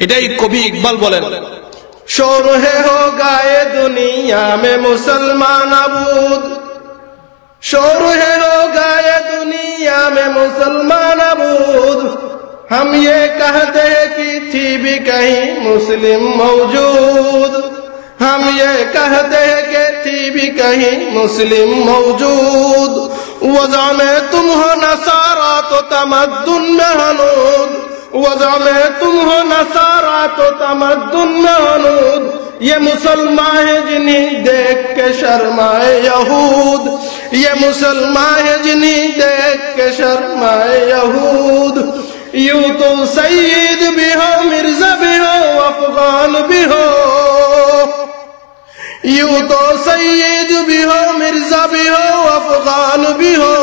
এটাই কবি ইকবাল বলেন, শোর হে হো গায়ে দুনিয়া মে মুসলমান আবুদ, शोर है लो गाए दुनिया में मुसलमान अबूद, हम ये कहते हैं कि थी भी कहीं मुस्लिम मौजूद, हम ये कहते हैं कि थी भी कहीं मुस्लिम मौजूद, वज़ा में तुम हो नसारा तो तमद्दुन में हनूद, वज़ा में तुम हो नसारा तो तमद्दुन में हनूद, ये मुसलमान है जिन्हें देख के शर्माए यहूद, ये मुसलमान है जिन्हें देख के शर्माए यहूद, यूं तो सईद भी हो मिर्जा भी हो अफगान भी हो, यूं तो सईद भी हो मिर्जा भी हो अफगान भी हो,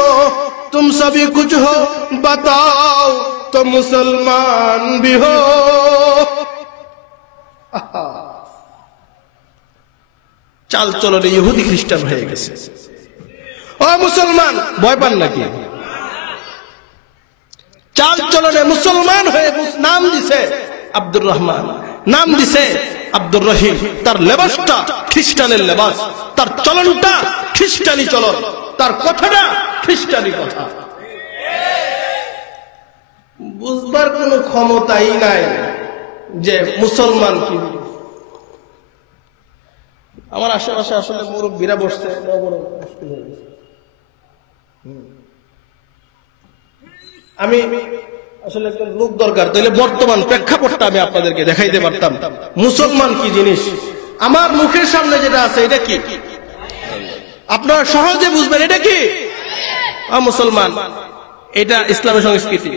तुम सभी कुछ हो बताओ तो मुसलमान भी हो। চাল চলনে ইহুদি খ্রিস্টান হয়ে গেছে। ও মুসলমান, ভয় পান নাকি? চাল চলনে মুসলমান হয়ে নাম দিছে আব্দুর রহমান, নাম দিছে আব্দুর রহিম, তার লেবাসটা খ্রিস্টানের লেবাস, তার চলনটা খ্রিস্টানি চলন, তার কথাটা খ্রিস্টানি কথা। বুঝবার কোনো ক্ষমতাই নাই যে মুসলমান কি। আমার আশেপাশে আসলে মুরব্বীরা বসছে, আমি আসলে একটা লোক দরকার, তাহলে বর্তমান প্রেক্ষাপটটা আমি আপনাদেরকে দেখাইতে পারতাম মুসলমান কি জিনিস। আমার মুখের সামনে যেটা আছে এটা কি আপনারা সহজে বুঝবেন, এটা কি মুসলমান, এটা ইসলামের সংস্কৃতি,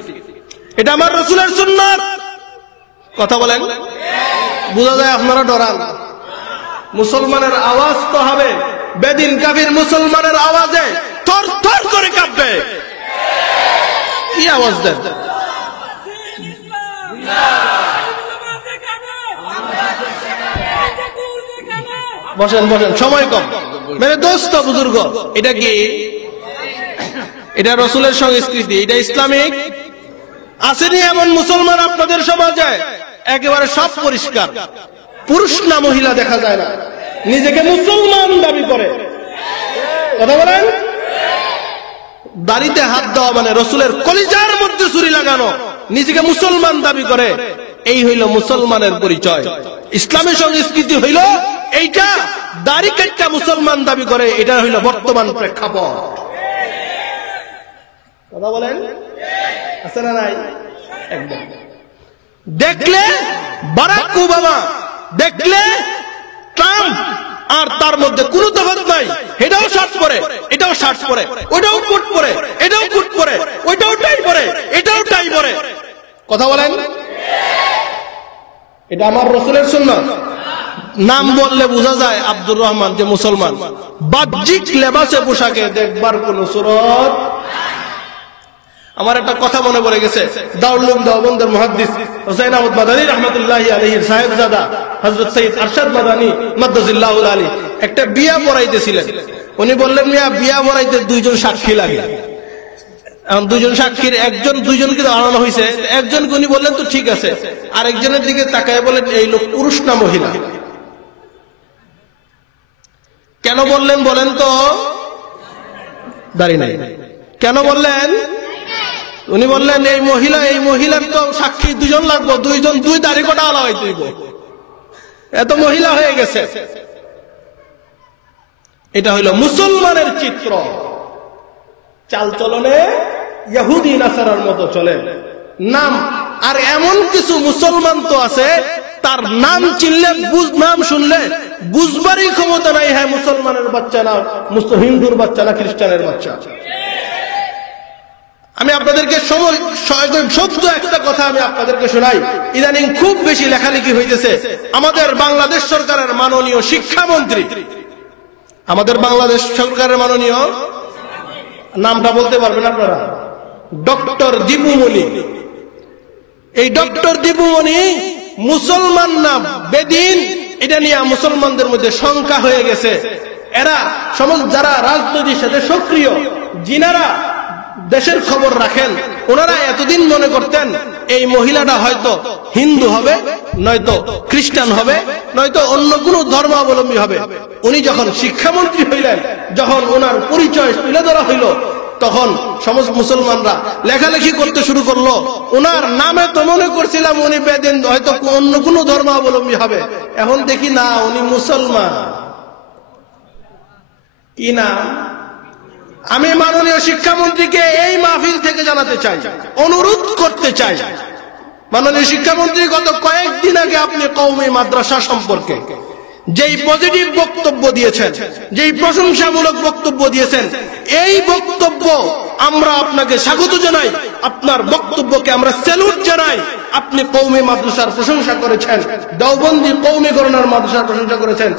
এটা আমার রাসূলের সুন্নাত। কথা বলেন, বোঝা যায় আপনারা ডরান। মুসলমানের আওয়াজ তো হবে, বেদিন কাফির মুসলমানের আওয়াজে থর থর করে কাঁপবে। কি আওয়াজ দেন? বসেন বসেন, সময় কম। মেরে দোস্ত বুজুর্গ, এটা কি? এটা রাসূলের সংস্কৃতি, এটা ইসলামিক। আসেনি এমন মুসলমান আপনাদের সমাজে একেবারে সব পরিষ্কার, পুরুষ না মহিলা দেখা যায় না, নিজেকে মুসলমান দাবি করে। কথা বলেন, দাড়িতে হাত দেওয়া মানে রাসূলের কলিজার মধ্যে ছুরি লাগানো, নিজেকে মুসলমান দাবি করে। এই হইল মুসলমানের পরিচয়। ইসলামের সংস্কৃতি হইল এইটা, দাড়ি কাটটা মুসলমান দাবি করে। এটা হইল বর্তমান প্রেক্ষাপট। কথা বলেন, আছে না নাই? একদম। দেখলে বারাক ওবামা, দেখলে ট্রাম্প, আর তার মধ্যে কোনো তফাৎ নাই। এটাও শার্ট পরে, এটাও শার্ট পরে, ওটাও কোট পরে, এটাও কোট পরে, ওইটাও টাই পরে, এটাও টাই পরে। কথা বলেন, এটা আমার রাসূলের সুন্নাত। নাম বললে বোঝা যায় আব্দুর রহমান যে মুসলমান। বাহ্যিক লেবাসে পোশাকে দেখবার কোন সুরত। আমার একটা কথা মনে পড়ে গেছে, দারুল উলুম দেওবন্দের মুহাদ্দিস হুসাইন আহমদ মাদানী রাহমাতুল্লাহি আলাইহির সাহেবজাদা হযরত সৈয়দ আরশাদ মাদানী মাদ্দাজিল্লাহুল আলী একটা বিয়া পড়াইতেছিলেন। উনি বললেন, মিয়া বিয়া পড়াইতে দুইজন সাক্ষী লাগে। এখন দুইজন সাক্ষীর একজন দুইজনকে আনানো হয়েছে, একজনকে উনি বললেন তো ঠিক আছে, আর একজনের দিকে তাকায় বলেন এই লোক পুরুষ না মহিলা। কেন বললেন বলেন তো? দাড়ি নাই। কেন বললেন? উনি বললেন এই মহিলার তো সাক্ষী দুজন লাগবো, দুইজন দুই দাড়ি কটা আলা হইতে হইব, এত মহিলা হয়ে গেছে। এটা হইল মুসলমানের চিত্র। চাল চলনে ইহুদি নাসারার মতো চলে। নাম আর এমন কিছু মুসলমান তো আছে, তার নাম চিনলে, নাম শুনলে বুঝবারই ক্ষমতা নাই, হ্যাঁ মুসলমানের বাচ্চা না, হিন্দুর বাচ্চা না, খ্রিস্টানের বাচ্চা। আমি আপনাদেরকে সত্য একটা কথা আমি আপনাদেরকে শোনাই। ইদানিং খুব বেশি লেখালেখি হইতেছে। আমাদের বাংলাদেশ সরকারের মাননীয় শিক্ষামন্ত্রী, আমাদের বাংলাদেশ সরকারের মাননীয়, নামটা বলতে পারবেন আপনারা, ডক্টর দীপুমণি। এই ডক্টর দীপুমণি মুসলমান না বেদিন, এটা নিয়ে মুসলমানদের মধ্যে শঙ্কা হয়ে গেছে। এরা যারা রাজনীতির সাথে সক্রিয়, যিনারা দেশের খবর রাখেন, ওনারা এতদিন মনে করতেন এই মহিলাটা হয়তো হিন্দু হবে, নয়তো খ্রিস্টান হবে, নয়তো অন্য কোনো ধর্মাবলম্বী হবে। উনি যখন শিক্ষামন্ত্রী হইলেন, যখন ওনার পরিচয় তুলে ধরা হইল, তখন সমস্ত মুসলমানরা লেখালেখি করতে শুরু করলো। ওনার নামে তো মনে করছিলাম উনি বেদিন, হয়তো অন্য কোনো ধর্মাবলম্বী হবে, এখন দেখি না উনি মুসলমান। কি নাম? আমি মাননীয় শিক্ষামন্ত্রীকে এই মাহফিল থেকে জানাতে চাই, অনুরোধ করতে চাই, মাননীয় শিক্ষামন্ত্রী গত কয়েকদিন আগে আপনি কওমি মাদ্রাসা সম্পর্কে যেই পজিটিভ বক্তব্য দিয়েছেন, যেই প্রশংসামূলক বক্তব্য দিয়েছেন, এই বক্তব্য আমরা আপনাকে স্বাগত জানাই, আপনার বক্তব্যকে আমরা স্যালুট জানাই। আপনি কওমি মাদ্রাসার প্রশংসা করেছেন, দেওবন্দি কওমি গণনার মাদ্রাসার প্রশংসা করেছেন,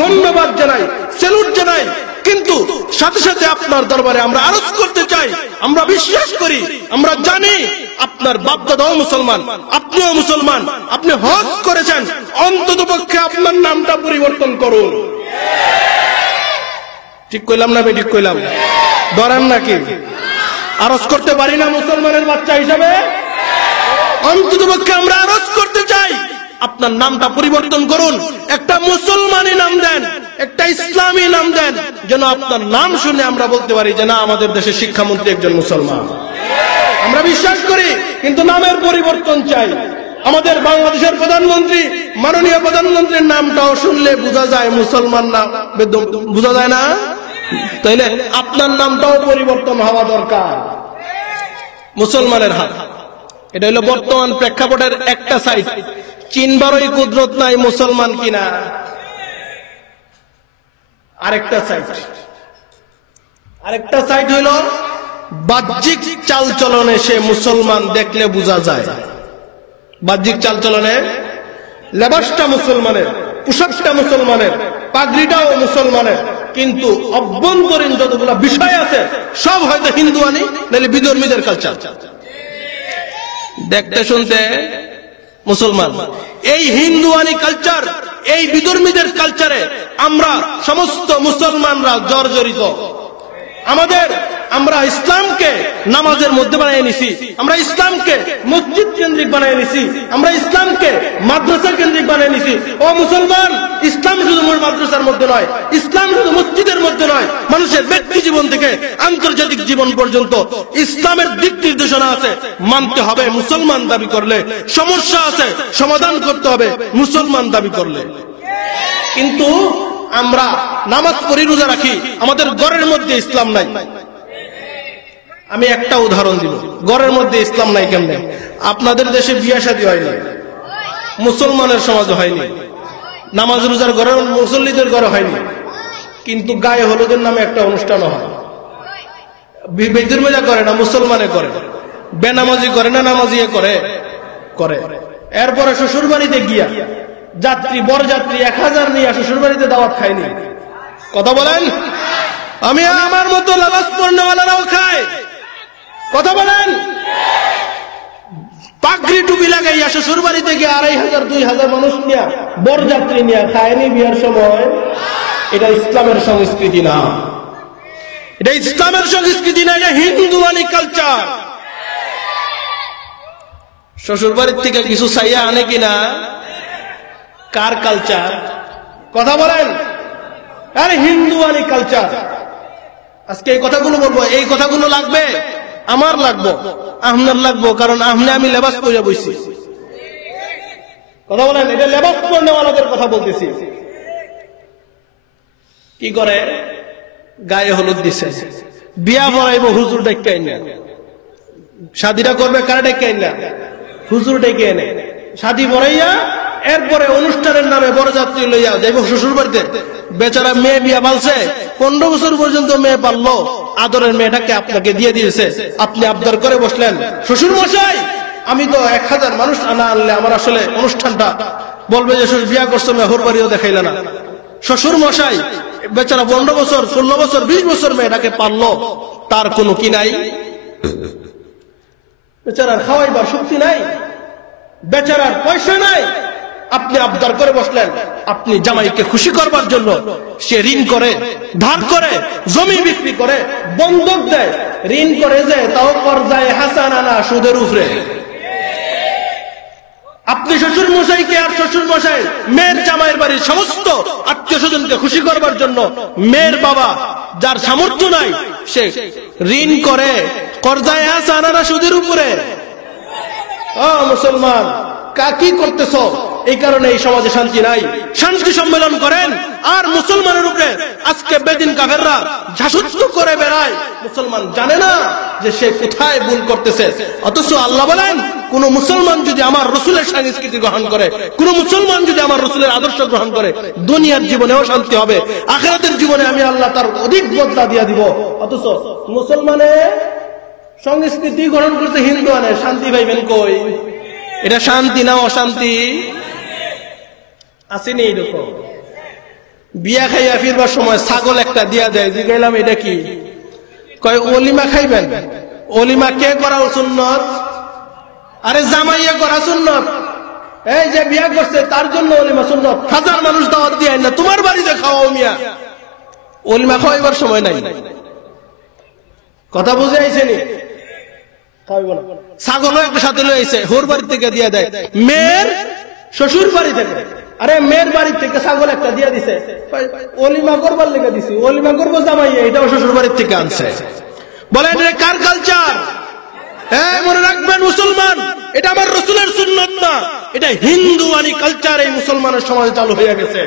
ধন্যবাদ জানাই, স্যালুট জানাই। কিন্তু সাথে সাথে আপনার দরবারে আমরা আরজ করতে চাই, আমরা বিশ্বাস করি, আমরা জানি আপনার বাপ-দাদাও মুসলমান, আপনিও মুসলমান, আপনি হজ করেছেন, অন্ততপক্ষে আপনার নামটা পরিবর্তন করুন। ঠিক কইলাম না বেঠিক কইলাম? ধরেন নাকি? আরজ করতে পারি না মুসলমানের বাচ্চা হিসাবে? অন্ততপক্ষে আমরা আরজ করতে চাই, আপনার নামটা পরিবর্তন করুন, একটা মুসলমানি নাম দেন, একটা ইসলামী নাম দেন, যেন আপনার নাম শুনে আমরা বলতে পারি যে না, আমাদের দেশের শিক্ষামন্ত্রী একজন মুসলমান। আমরা বিশ্বাস করি, কিন্তু নামের পরিবর্তন চাই। আমাদের বাংলাদেশের প্রধানমন্ত্রী, মাননীয় প্রধানমন্ত্রীর নামটাও শুনলে বোঝা যায় মুসলমান নাম, বোঝা যায় না? তাইলে আপনার নামটাও পরিবর্তন হওয়া দরকার। মুসলমানের হাত, এটা হলো বর্তমান প্রেক্ষাপটের একটা সাইড। চিনবারই কুদরত নাই মুসলমান কিনা, আরেকটা সাইড হইল বাহ্যিক চালচলনে সে মুসলমান দেখলে বোঝা যায়। বাহ্যিক চালচলনে লেবাসটা মুসলমানের, পোশাকটা মুসলমানের, পাগড়িটাও মুসলমানের, কিন্তু অভ্যন্তরীণ যতগুলো বিষয় আছে সব হয়তো হিন্দুয়ানি নাহলে বিধর্মীদের কালচার। দেখতে শুনতে মুসলমান, এই হিন্দুয়ানি কালচার, এই বিধর্মীদের কালচারে আমরা সমস্ত মুসলমানরা জর্জরিত। আমরা ইসলামকে নামাজের মধ্যে বানিয়ে নিছি, আমরা ইসলামকে মসজিদ কেন্দ্রিক বানিয়ে নিছি, আমরা ইসলামকে মাদ্রাসা কেন্দ্রিক বানিয়ে নিছি। ও মুসলমান, ইসলাম শুধু মাদ্রাসার মধ্যে নয়, ইসলাম শুধু মসজিদের মধ্যে নয়, মানুষের ব্যক্তি জীবন থেকে আন্তর্জাতিক জীবন পর্যন্ত ইসলামের দিক নির্দেশনা আছে, মানতে হবে মুসলমান দাবি করলে। সমস্যা আছে, সমাধান করতে হবে মুসলমান দাবি করলে। কিন্তু আমরা নামাজ পড়ি, রোজা রাখি, আমাদের ঘরের মধ্যে ইসলাম নাই। আমি একটা উদাহরণ দিব, ঘরের মধ্যে ইসলাম নাই কেমনে? আপনাদের দেশে বিয়ে শাদী হয়নি, মুসলমানের সমাজে হয়নি, নামাজ রোজার ঘরে মুসল্লিদের ঘরে হয়নি, কিন্তু গায়ে হলুদের নামে একটা অনুষ্ঠান হয়। বিধর্মীরা করে না, মুসলমানে করে। বেনামাজি করে না, নামাজিয়ে করে। এরপরে শ্বশুর বাড়িতে গিয়া বরযাত্রী 1000 নিয়ে শ্বশুর বাড়িতে দাওয়াত খায়নি। কথা বলেন? আমি আমার মতো লাবাস পড়নেওয়ালারাও খায়। কথা বলেন? পাগড়ি টুপি লাগাইয়া শ্বশুর বাড়িতে গিয়ে 2500-2000 মানুষ নিয়ে বরযাত্রী নিয়ে খায়নি বিয়ার সময়। এটা ইসলামের সংস্কৃতি না, এটা ইসলামের সংস্কৃতি না, এটা হিন্দুয়ানি কালচার। শ্বশুর বাড়ির থেকে কিছু চাইয়া আনে কিনা? কার কালচার? কথা বলেন? আরে হিন্দুয়ানি কালচার। আজকে এই কথাগুলো বলবো, এই কথাগুলো লাগবে, আমার লাগবো, আপনার লাগবো, কারণ আমি লেবাস পরে বইছি। কথা বলেন? এটা লেবাস পরনেওয়ালাদের কথা বলতেছি। কি করে? গায়ে হলুদ দিছে, বিয়া পড়াইবো, হুজুর ডেকে আইনা। শাদিটা করবে কার ডেকে আইনা? হুজুর ডেকে এনে শাদি পড়াইয়া এরপরে অনুষ্ঠানের নামে বরযাত্রী লইয়া যাইব শ্বশুর বাড়িতে। বেচারা মেয়ে বিয়া পালছে, 15 বছর পর্যন্ত মেয়ে পাললো, আদরের মেয়েটাকে আপনাকে দিয়ে দিয়েছে। আপনি আবদার করে বসলেন, শ্বশুর মশাই আমি তো 1000 মানুষ না আনলে আমার আসলে অনুষ্ঠানটা বলবে যে শ্বশুর বিয়া করছো, মেহর বাড়িও দেখাইলে না। শ্বশুর মশাই বেচারা 15 বছর, 16 বছর, 20 বছর মেয়েটাকে পাললো, তার কোনো কি নাই? বেচারার খাওয়াইবার শক্তি নাই, বেচারার পয়সা নাই। আপনি আবদার করে বসলেন, আপনি জামাইকে খুশি করবার জন্য সে ঋণ করে, ধার করে, জমি বিক্রি করে, বন্ধক দেয়, ঋণ করে যে তাও কর্জায় হাসান আনা সুদের উপরে। আপনি শ্বশুর মশাইকে আর শ্বশুর মশাই মেয়ের জামাইয়ের বাড়ির সমস্ত আত্মীয় স্বজনকে খুশি করবার জন্য মেয়ের বাবা যার সামর্থ্য নাই সে ঋণ করে কর্জায় হাসান আনা সুদের উপরে। ও মুসলমান, কি করতেছ? এই কারণে এই সমাজে শান্তি নাই। শান্তি সম্মেলন করেন আর মুসলমানের উপরে আজকে বেদিন কাফেররা ঝাসুত্ব করে বেড়ায়। মুসলমান জানে না যে সে কোথায় ভুল করতেছে। অথচ আল্লাহ বলেন, কোন মুসলমান যদি আমার রসুলের সংস্কৃতি গ্রহণ করে, কোন মুসলমান যদি আমার রসুলের আদর্শ গ্রহণ করে, দুনিয়ার জীবনেও শান্তি হবে, আখিরাতের জীবনে আমি আল্লাহ তার অধিক বদলা দিয়ে দিব। অথচ মুসলমানের সংস্কৃতি গ্রহণ করতে হিন্দু আনে, শান্তি পাইবেন কই? এটা শান্তি না অশান্তি? আসেনি এরকম? বিয়া খাইয়া ফিরবার সময় ছাগল একটা দিয়া দেয়, জিজ্ঞাইলাম এটা কি? কয় অলিমা খাইবেন। অলিমা কে করা সুন্নত? আরে জামাইয়া করা সুন্নত। এই যে বিয়া করছে তার জন্য অলিমা সুন্নত। হাজার মানুষ দাওয়াত দিয়ে না, তোমার বাড়িতে খাওয়াও মিয়া। অলিমা খাওয়াইবার সময় নাই। কথা বুঝে আইছেনি? ছাগলও একটা সাথে লয়ে আইছে, হোর বাড়ি থেকে দিয়া দেয়, মেয়ের শ্বশুর বাড়ি থেকে। আরে মেয়ের বাড়ি থেকে ছাগল একটা দিয়া দিছে, অলিমা করবার লেগে দিছি। অলিমা করবো জামাইয়া, এটাও শ্বশুর বাড়ির থেকে আনছে। বলেন রে কার কালচার? মনে রাখবেন মুসলমান, এটা আমার রসুলের সুন্নত না, এটা হিন্দুয়ানি কালচার এই মুসলমানের সমাজে চালু হয়ে গেছে।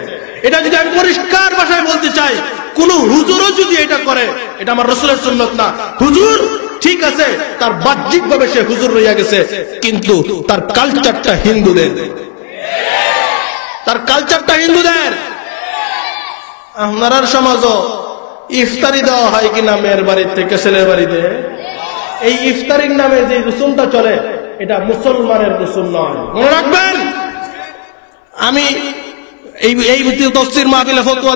এটা যদি আমি পরিষ্কার ভাষায় বলতে চাই, কোন হুজুরও যদি এটা করে, এটা আমার রসুলের সুন্নত না। হুজুর ঠিক আছে, তার বাহ্যিক ভাবে সে হুজুর রইয়া গেছে, কিন্তু তার কালচারটা হিন্দুদের। তার কালচারটা হিন্দুদের। আপনার সমাজও ইফতারি দেওয়া হয় কিনা মেয়ের বাড়ির থেকে ছেলের বাড়িতে? এই ইফতারির নামে যে রসুমটা চলে, এটা মুসলমানের রসুম নয়। মনে রাখবেন, আমি এই তফসির মাহফিলে ফতোয়া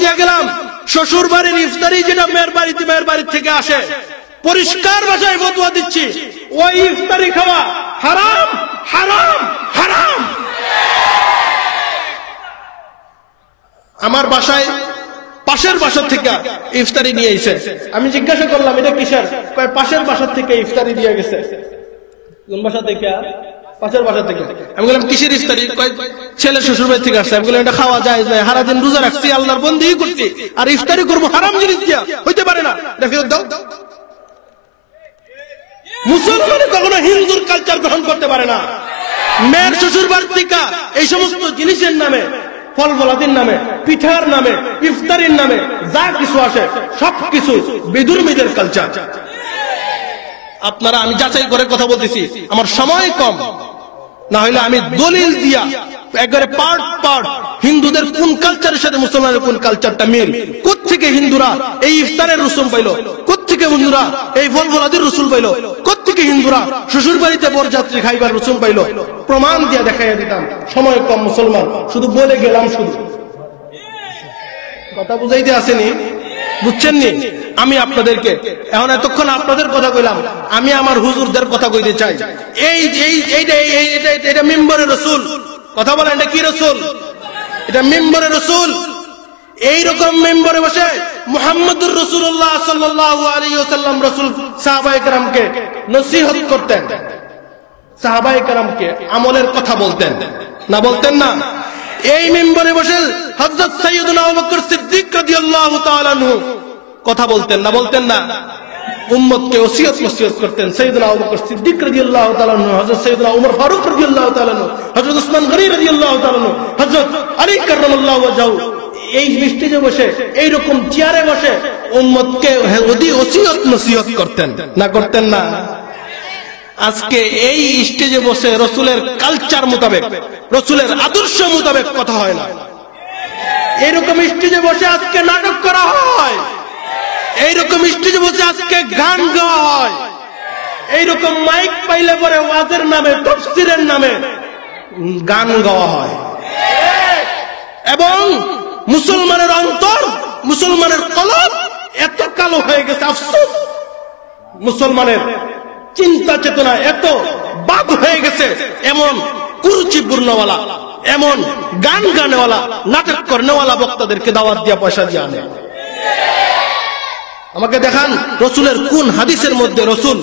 দিয়া গেলাম, শ্বশুর বাড়ির ইফতারি যেটা মেয়ের বাড়ির থেকে আসে, পরিষ্কার ভাষায় ফতোয়া দিচ্ছি, ওই ইফতারি খাওয়া হারাম, হারাম, হারাম। আমার বাসায় পাশের বাসা থেকে ইফতারি নিয়ে এসে আমি জিজ্ঞাসা করলাম এটা কিসের? পাশের বাসার থেকে ইফতারি দিয়ে গেছে। কোন বাসা থেকে? পাশের বাসা থেকে। আমি বললাম কিসের ইফতারি? ছেলে শ্বশুর বাড়ি থেকে আসছে। আমি বললাম এটা খাওয়া যায় না, সারা দিন রোজা রাখছি, আল্লাহর বন্দি করছি, আর ইফতারি করবো হারাম জিনিস দিয়া? হইতে পারে না, এটা ফেরত দাও। মুসলমান কখনো হিন্দুর কালচার গ্রহণ করতে পারে না। মেয়ের শ্বশুর বাড়ি থেকে এই সমস্ত জিনিসের নামে, ফল ফলাদির নামে, পিঠার নামে, ইফতারির নামে যা কিছু আসে সবকিছু বিধর্মীদের কালচার। আপনারা, আমি যাচাই করে কথা বলতেছি, আমার সময় কম, না হলে আমি দলিল দিয়া একবারে পার্ট হিন্দুদের কোন কালচারের সাথে মুসলমানের কোন কালচারটা মিল, কোত্থেকে হিন্দুরা এই ইফতারের রসুম পাইল, কোত্থেকে হিন্দুরা এই ফল ফলাদির রসুল পাইল, কোত্থেকে হিন্দুরা শ্বশুর বাড়িতে বরযাত্রী খাইবার রসুম পাইল, প্রমাণ দিয়া দেখাইয়া দিতাম। সময় কম মুসলমান, শুধু বলে গেলাম। শুধু কথা বুঝাইতে আসেনি? বুঝছেন নি? আমি আপনাদেরকে এখন এতক্ষণ আপনাদের কথা কইলাম, আমি আমার হুজুরদের কথা কইতে চাই। এটা মিম্বরের রসুল। কথা বলেন, এটা কি রসুল? এটা মিম্বরের রসুল। এইরকম মেম্বরে বসে মুহাম্মদুর রাসূলুল্লাহ সাল্লাল্লাহু আলাইহি ওয়াসাল্লাম রাসূল সাহাবায়ে কেরামকে নসিহত করতেন, সাহাবায়ে কেরামকে আমলের কথা বলতেন, না বলতেন না? এই মেম্বরে বসে হযরত সাইয়্যিদুনা আবু বকর সিদ্দিক রাদিয়াল্লাহু তাআলা আনহু কথা বলতেন, না বলতেন না? উম্মতকে ওসিয়ত নসিহত করতেন। সাইয়্যিদুনা আবু বকর সিদ্দিক রাদিয়াল্লাহু তাআলা আনহু, হযরত সাইয়্যিদুনা উমর ফারুক রাদিয়াল্লাহু তাআলা আনহু, হযরত উসমান গনি রাদিয়াল্লাহু তাআলা আনহু, হযরত আলী কাররামাল্লাহু ওয়াজহু এই স্টেজে বসে, এইরকম চেয়ারে বসে উম্মতকে ওসিয়ত নসিহত করতেন, না করতেন না? আজকে এই স্টেজে বসে রসুলের কালচার মোতাবেক, রসুলের আদর্শ মোতাবেক কথা হয় না। এইরকম স্টেজে বসে আজকে নাটক করা হয়, এইরকম স্টেজে বসে আজকে গান গাওয়া হয়, এইরকম মাইক পাইলে পরে ওয়াজের নামে, তাফসীরের নামে গান গাওয়া হয়। এবং মুসলমানের অন্তর, মুসলমানের কলব এত কালো হয়ে গেছে, আফসোস, মুসলমানের চিন্তা চেতনা এত বাদ হয়ে গেছে, এমন কুরুচিপূর্ণওয়ালা, এমন গান গানেওয়ালা, নাটক করনেওয়ালা বক্তাদেরকে দাওয়াত দিয়া পয়সা দিয়ে আনে। আমাকে দেখান রসুলের কোন হাদিসের মধ্যে রসুল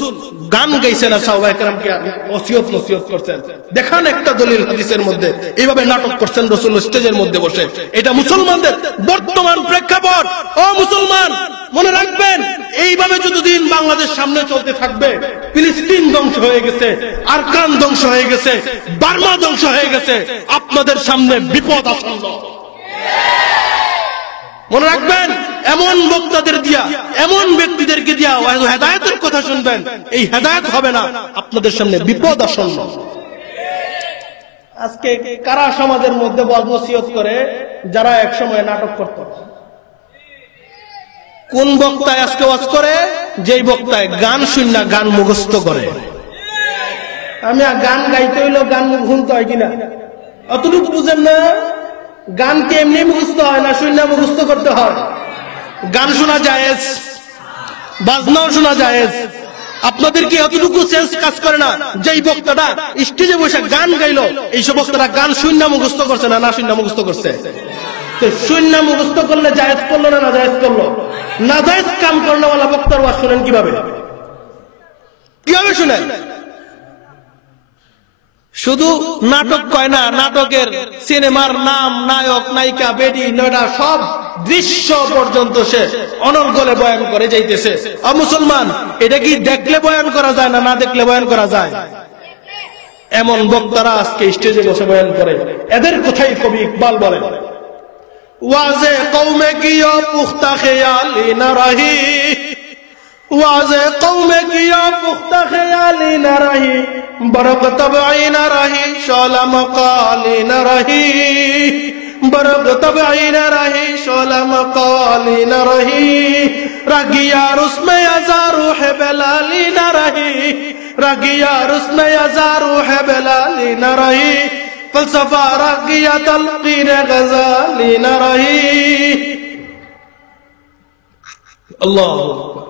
গান গাইছেন আর সাহাবায়ে কেরামকে নসিহত করছেন? দেখান একটা দলিল হাদিসের মধ্যে এইভাবে নাটক করছেন রসুল স্টেজের মধ্যে বসে। এটা মুসলমানদের বর্তমান প্রেক্ষাপট। ও মুসলমান, মনে রাখবেন, এইভাবে যতদিন বাংলাদেশ সামনে চলতে থাকবে, ফিলিস্তিন ধ্বংস হয়ে গেছে, আরকান ধ্বংস হয়ে গেছে, বার্মা ধ্বংস হয়ে গেছে, আপনাদের সামনে বিপদ আসন্ন। মনে রাখবেন, এমন বক্তাদের দিয়া, এমন ব্যক্তিদেরকে দিয়া হেদায়েতের কথা শুনবেন, এই হেদায়েত হবে না, আপনাদের সামনে বিপদ আসন্ন। আজকে কারা সমাজের মধ্যে বদনসিহত করে? যারা এক সময় নাটক করত। কোন বক্তায় আজকে ওয়াজ করে? যেই বক্তায় গান শুননা গান মুখস্থ করে। আমি গান গাইতে হইলো গান শুনতে হয় কিনা অতটুকু বুঝেন না? গানকে এমনি মুখস্থ হয় না, শুননা মুখস্থ করতে হয়। গান শোনা জায়েজ, বাজনাও শোনা জায়েজ। আপনাদের কি এতটুকু সেন্স কাজ করে না? যেই বক্তাটা স্টেজে বসে গান গাইলো, এইসব বক্তারা গান শুননা মুখস্থ করছে না, না শুননা মুখস্থ করছে? শূন্য মুখস্থ করলে জায়েজ করলো না, না জায়েজ করলো? না জায়েজ কাম করানোওয়ালা বক্তার ওয়াজ শুনেন কিভাবে? কিভাবে শুনেন? শুধু নাটক কয় না, নাটকের সিনেমার নাম, নায়ক, নায়িকা, বেডি, নয়ডা সব দৃশ্য পর্যন্ত সে অনর্গলে বয়ান করে যাইতেছে। মুসলমান, এটা কি দেখলে বয়ান করা যায় না, না দেখলে বয়ান করা যায়? এমন বক্তারা আজকে স্টেজে বসে বয়ান করে। এদের কথাই কবি ইকবাল বলেন, वाज़े कौमे किया पुख्ता ख्याली न रही, वाज़े कौमे किया पुख्ता ख्याली न रही, बरक़ तबई न रही, शोला मकाली न रही, बरक़ तबई न रही, शोला मकाली न रही, रगियार उसमें हज़ारों है बेलाली न रही, रगियार उसमें हज़ारों है बेलाली न रही, फलसफा रगिया तलकीन गजाली न रही। আল্লাহু আকবার।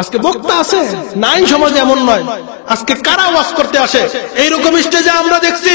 আজকে বক্তা আছে নাই সমাজে, এমন নয়। আজকে কারা ওয়াজ করতে আসে? এইরকম স্টেজে আমরা দেখছি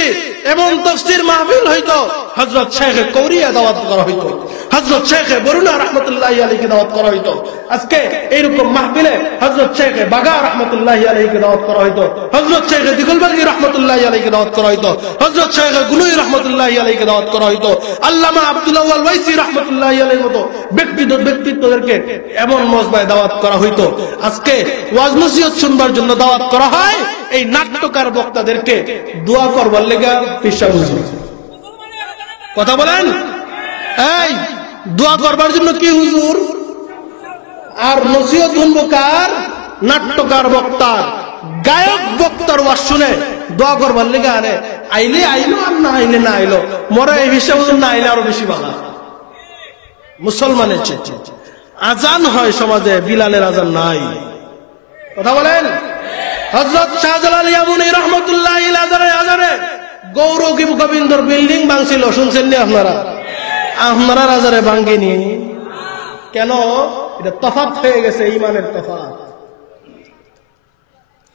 এমন তাফসীর মাহফিল হইতো, হযরত শেখ কৌরিয়া দাওয়াত করা হইতো, হযরত শেখ বরুণা রাহমাতুল্লাহি আলাইহিকে দাওয়াত করা হইতো। আজকে এইরকম মাহফিলে হযরত শেখ বাগা রাহমাতুল্লাহি আলাইহিকে দাওয়াত করা হইতো, হযরত শেখ দিগলবাগি রাহমাতুল্লাহি আলাইহিকে দাওয়াত করা হইতো, হযরত শেখ গুনুই রাহমাতুল্লাহি আলাইহিকে দাওয়াত করা হইতো, আল্লামা আব্দুল আউয়াল ওয়াইসি রাহমাতুল্লাহি আলাইহির মতো ব্যক্তিত্বদেরকে এমন মজমায় দাওয়াত করা হইতো। আজকে ওয়াজ নসিহত শুনবার জন্য দাওয়াত করা হয় এই নাট্যকার বক্তাদেরকে দোয়া করবার লেগা পেশা হুজুর। কথা বলেন, এই দোয়া করবার জন্য কি হুজুর? আর নসিহত শুনবো কার? নাট্যকার বক্তার, গায়ক বক্তার ওয়াজ শুনে দোয়া করবার লেগা আনে। আইলে আইলো আর না আইলে না আইলো, মরা এই হিসাব না আইলে আরো বেশি ভালো। মুসলমানের চেয়ে আজান হয় সমাজে, বিলালের আজান নাই। কথা বলেন, হযরত শাহজালাল ইয়ামুনী রাহমাতুল্লাহি আলাইহি আজানে গৌর গোবিন্দর বিল্ডিং ভাঙছিল, শুনছেন নি আপনারা? আপনারা আজারে ভাঙ্গেনি কেন? এটা তফাৎ হয়ে গেছে, ইমানের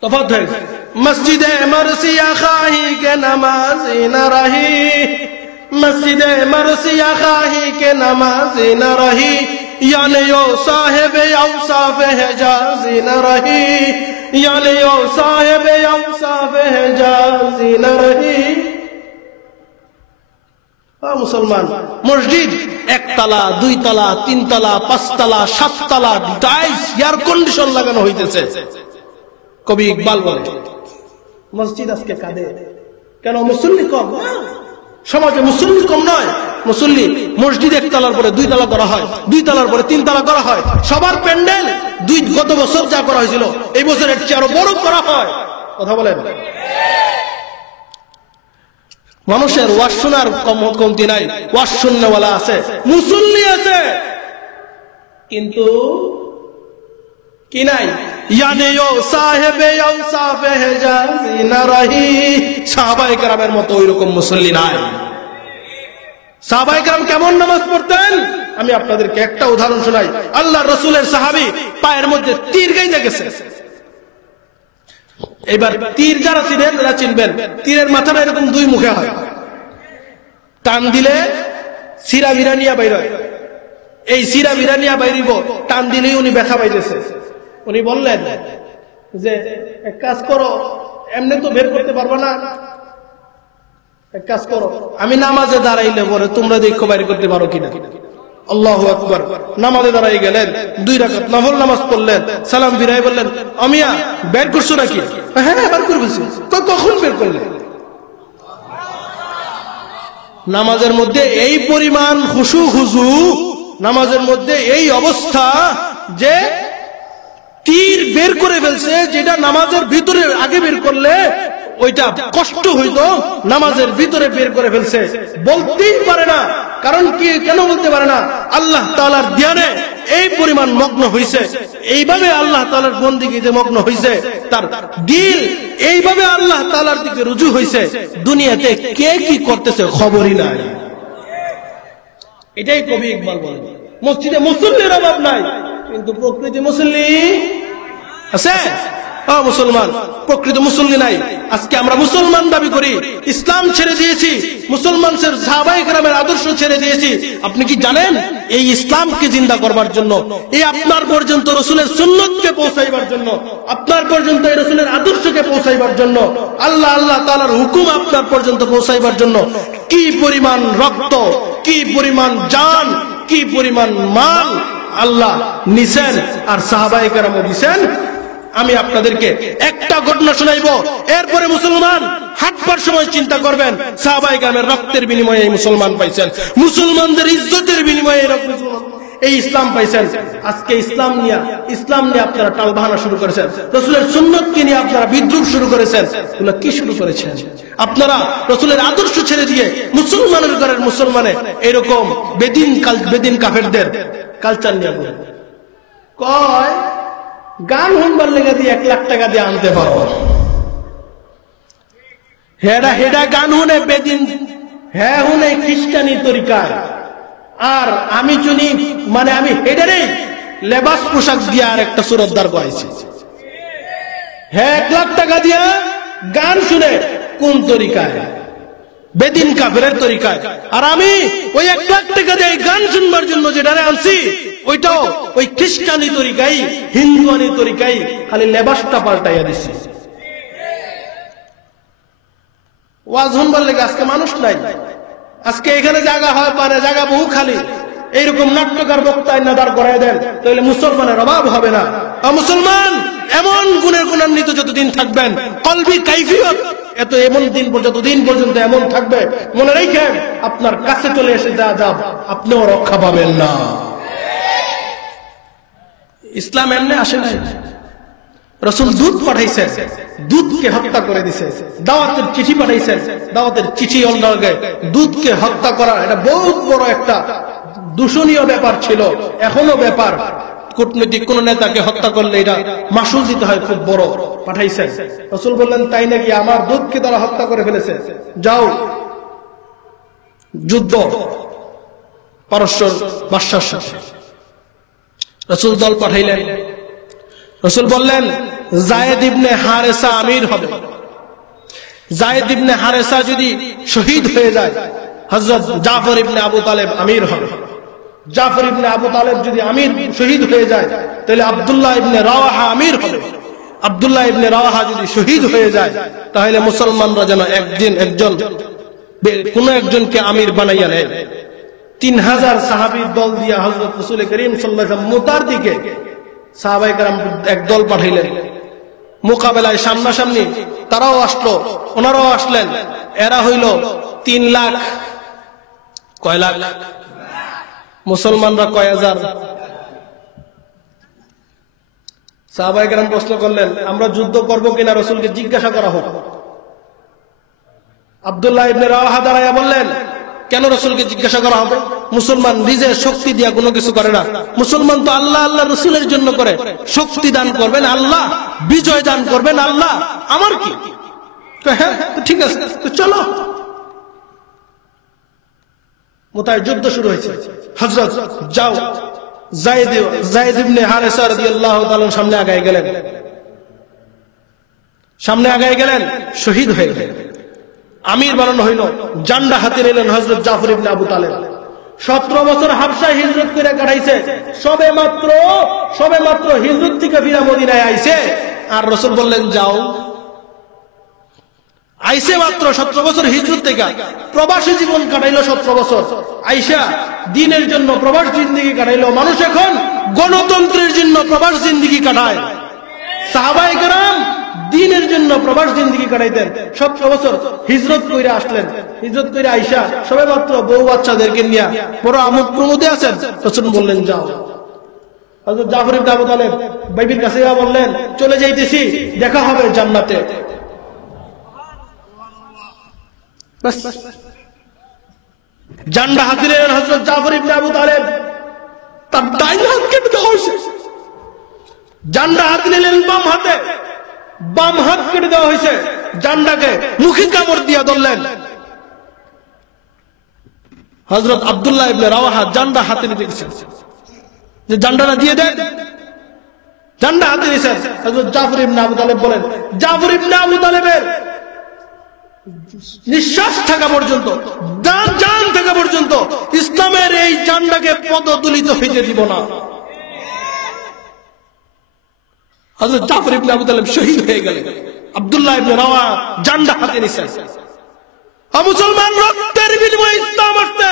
তফাৎ হয়ে গেছে। মসজিদে মরসিয়া খাহি কে নামাজি না রহি, মসজিদে মরসিয়া খাহি কে নামাজি না রহি, याने यो साहिबे औसाफे हिजाज़ी न रही, याने यो साहिबे औसाफे हिजाज़ी न रही। मुसलमान, मस्जिद একতলা, দুইতলা, তিনতলা, পাঁচতলা, সাততলা, টাইলস, এয়ার কন্ডিশন লাগানো হইতেছে। কবি ইকবাল বলে মসজিদ আজকে কাঁদে কেন? মুসল্লি কম। সমাজে মুসল্লি কম নয়, মুসল্লি মসজিদ একতলার পরে দুই তলা করা হয়, দুই তলার পরে তিন তলা করা হয়। সবার প্যান্ডেল গত বছর যা করা হয়েছিল এই বছরের চেয়ে আরো বড় করা হয়। কথা বলেন, মানুষের ওয়াজ শোনার কমতি নাই, ওয়াজ শুননেওয়ালা আছে, মুসল্লি আছে, কিন্তু কি নাই? ইয়ানে ও সাহেবে আওসাফে হিজাজি না রহি। সাহাবায়ে কেরামের মতো ওইরকম মুসল্লি নাই। সাহাবায়ে কেরাম কেমন নামাজ পড়তেন? আমি আপনাদেরকে একটা উদাহরণ শোনাই। আল্লাহর রাসূলের সাহাবী পায়ের মধ্যে তীর গাইতে গেছে। এবার তীর যারা চিনেন তারা চিনবেন, তীরের মাথাটা এরকম দুই মুখে হয়, টান দিলে সিরা বিরা নিয়ে বাইর হয়। এই সিরা বিরানিয়া বাইরিব, টান দিলেই উনি ব্যথা পাইতেছে। উনি বললেন যে এক কাজ করো, এমনি তো বের করতে পারবো না, এক কাজ করো, আমি নামাজে দাঁড়াইলে পরে তোমরা দেখো বাইর করতে পারো কিনা। আল্লাহু আকবার। নামাজে দাঁড়াই গেলেন, 2 রাকাত নফল নামাজ পড়লেন, সালাম ফিরাই বললেন, আমিয়া বের করছো নাকি? হ্যাঁ বের করে ফেলছি। কখন বের করলে? নামাজের মধ্যে এই পরিমাণ খুশু খুজু, নামাজের মধ্যে এই অবস্থা যে তীর বের করে ফেলছে, যেটা নামাজের ভিতরে আগে বের করলে ওইটা কষ্ট হইতো, নামাজের ভিতরে বের করে ফেলছে। বলতেই পারে না, কারণ কি, কেন বলতে পারে না? আল্লাহ তাআলার ধ্যানে এই পরিমাণ মগ্ন হইছে, এইভাবে আল্লাহ তাআলার বন্দেগীতে মগ্ন হইছে, তার দিল এইভাবে আল্লাহ তাআলার দিকে রুজু হইছে, দুনিয়াতে কে কি করতেছে খবরই নাই। এটাই কবি ইকবাল বলেন, মসজিদে মুসল্লির অভাব নাই, কিন্তু প্রকৃতি মুসল্লি আছে। মুসলমান প্রকৃত মুসল্লি নাই। আজকে আমরা মুসলমান দাবি করি, ইসলাম ছেড়ে দিয়েছি, মুসলমান সাহাবায়ে কেরামের আদর্শ ছেড়ে দিয়েছি। আপনি কি জানেন, এই ইসলামকে জিন্দা করবার জন্য, এই আপনার পর্যন্ত রসুলের সুন্নতকে পৌঁছাইবার জন্য, আপনার পর্যন্ত এই রসুলের আদর্শকে পৌঁছাইবার জন্য, আল্লাহ তাআলার হুকুম আপনার পর্যন্ত পৌঁছাইবার জন্য কি পরিমাণ রক্ত, কি পরিমাণ জান, কি পরিমাণ মাল আল্লাহ নিছেন আর সাহাবায়ে কেরামও দিছেন। আমি আপনাদেরকে একটা ঘটনা শোনাইব, এরপরে মুসলমান হাঁটবার সময় চিন্তা করবেন সাহাবায়ে কেরামের রক্তের বিনিময়ে এই মুসলমান পাইছেন, মুসলমানদের ইজ্জতের বিনিময়ে এই ইসলাম পাইছেন। আজকে ইসলাম নিয়ে আপনারা টালবাহানা শুরু করেছেন, রসুলের সুন্নতকে নিয়ে আপনারা বিদ্রুপ শুরু করেছেন। এগুলো কি শুরু করেছেন? আপনারা রসুলের আদর্শ ছেড়ে দিয়ে মুসলমানের ঘরের মুসলমানে এরকম বেদিন কাফেরদের কালচার নিয়ে কয় গান শুনবার লেগে দিয়ে 1 লাখ টাকা দিয়ে আনতে পারো। হেডা গান শুনে বেদিন, হ্যাঁ শুনে খ্রিস্টানি তরিকায়, আর আমি শুনি মানে আমি হেডারেই লেবাস পোশাক দিয়ে আর একটা সুরতদার করাইছি। হ্যাঁ 1 লাখ টাকা দিয়ে গান শুনে কোন তরিকায়? বেদিন কাফেরের তরিকায়। আর আমি ওই 1 লাখ টাকা দিয়ে গান শুনবার জন্য যেটা আনছি, ওইটাও ওই খ্রিস্টানি তরিকাই, হিন্দুয়ানি তরিকাই, খালি লেবাসটা পাল্টাইয়া দিছি। ওয়াজ শুনবার লেগে আজকে মানুষ নাই। আজকে এখানে জায়গা হয় পারে, জায়গা বহু খালি, এইরকম নাট্যকার বক্তা না দাঁড় করাই দেন, তাহলে মুসলমানের অভাব হবে না। মুসলমান এমন গুণের গুণান্বিত যতদিন থাকবেন, কলবি কাইফিয়ত যতদিন পর্যন্ত এমন থাকবে, মনে রেখেন আপনার কাছে চলে এসে যা আপনিও রক্ষা পাবেন না। ইসলাম এমনি আসে নাই। রসুল দুধ পাঠাইছেন, দুধকে হত্যা করে দিছে। দাওয়াতের চিঠি পাঠাইছেন, দাওয়াতের চিঠি অন্যকে দুধকে হত্যা করা, এটা বহুত বড় একটা দূষণীয় ব্যাপার ছিল, এখনো ব্যাপার। কূটনৈতিক কোন নেতাকে হত্যা করলে এটা মাসুল দিতে হয়, খুব বড়। পাঠাইছেন, রসুল বললেন তাই নাকি? আমার দুধকে তারা হত্যা করে ফেলেছে, যাও যুদ্ধ পারস্য বাদশার সাথে। রসুল দল পাঠাইলেন। রসুল বললেন যায়েদ ইবনে হারেসা আমির হবে। যায়েদ ইবনে হারেসা যদি শহীদ হয়ে যায়, হযরত জাফর ইবনে আবু তালেব আমির হবে। জাফর ইবনে আবু তালেব যদি আমির শহীদ হয়ে যায়, তাহলে আব্দুল্লাহ ইবনে রাওয়াহা আমির হবে। আব্দুল্লাহ ইবনে রাওয়াহা যদি শহীদ হয়ে যায়, তাহলে মুসলমানরা যেন কোন একজনকে আমির বানাইয়া নেয়। 3000 সাহাবীর দল দিয়া হযরত রাসূল করিম সাল্লাল্লাহু আলাইহি ওয়াসাল্লাম মুতার দিকে সাহাবায়ে কেরাম এক দল পাঠাইলেন মোকাবেলায়। সামনাসামনি তারাও আসলো, ওনারাও আসলেন। এরা হইল 3 লাখ। কয় লাখ? মুসলমানরা কয় হাজার? সাহাবায়ে কেরাম প্রশ্ন করলেন আমরা যুদ্ধ করব কিনা, রাসূলকে জিজ্ঞাসা করা হোক। আব্দুল্লাহ ইবনে রাওয়াহা দাঁড়াইয়া বললেন কেন রাসূলকে জিজ্ঞাসা করা হবে? মুসলমান নিজের শক্তি দিয়া কোনো কিছু করে না। মুসলমান তো আল্লাহ আল্লাহ রাসূলের জন্য করে। শক্তি দান করবেন আল্লাহ, বিজয় দান করবেন আল্লাহ, আমার কি? হ্যাঁ ঠিক আছে, চলো। মুতায় যুদ্ধ শুরু হয়েছে। হযরত যাও যায়েদ ইবনে হারেসা রাদিয়াল্লাহু তাআলা সামনে আগায় গেলেন। শহীদ হয়ে গেলেন। আমির বানানো হইল। জান্ডা হাতে নিলেন হযরত জাফর ইবনে আবু তালেব। 17 বছর হাবশায় হিজরত করে কাটাইছে, সবে মাত্র হিজরত থেকে ফিরা মদিনায় আইছে। আর রাসূল বললেন যাও। আইসে মাত্র 17 বছর হিজরত থেকে, প্রবাসী জীবন কাটাইলো 17 বছর। আইসা দ্বীনের জন্য প্রবাস জিন্দেগি কাটাইলো। মানুষ এখন গণতন্ত্রের জন্য প্রবাস জিন্দেগি কাটায়। সাহাবায়ে কেরাম দ্বীনের জন্য প্রবাস জিন্দেগি কাটাইতেন। 17 বছর হিজরত কইরা আসলেন। হিজরত কইরা আইসা সবে মাত্র বউ বাচ্চাদেরকে নিয়ে বড় আমোদ প্রমোদে আছেন। রাসূল বললেন যাও। হযরত জাফর ইবনে আবু তালেব বিবির কাছে বললেন চলে যাইতেছি, দেখা হবে জান্নাতে। বাস জান্ডা হাতে নিলেন হযরত জাফর ইবনে আবু তালেব, তার ডাইন হাত কেটে দেওয়া হয়েছে। জান্ডা হাতে নিলেন বাম হাত কেটে দেওয়া হয়েছে। জান্ডাকে মুখে কামড় দিয়া ধরলেন। হযরত আব্দুল্লাহ ইবনে রাওয়াহা জান্ডা হাতে নিতে গেছেন, যে জান্ডাটা দিয়ে দেন। জান্ডা হাতে নিয়েছেন। হযরত জাফর ইবনে আবু তালেব বলেন, জাফর ইবনে আবু তালেবের নিঃশ্বাস থাকা পর্যন্ত, জান থাকা পর্যন্ত ইসলামের এই জান্ডাকে পদদলিত হইতে দিব না। হযরত জাফর ইবনে আবু তালেব শহীদ হয়ে গেলেন। আব্দুল্লাহ ইবনে রাওয়াহা জান্ডা হাতে নিয়েছেন। মুসলমান রক্তের বিনিময়ে ইসলাম আসছে,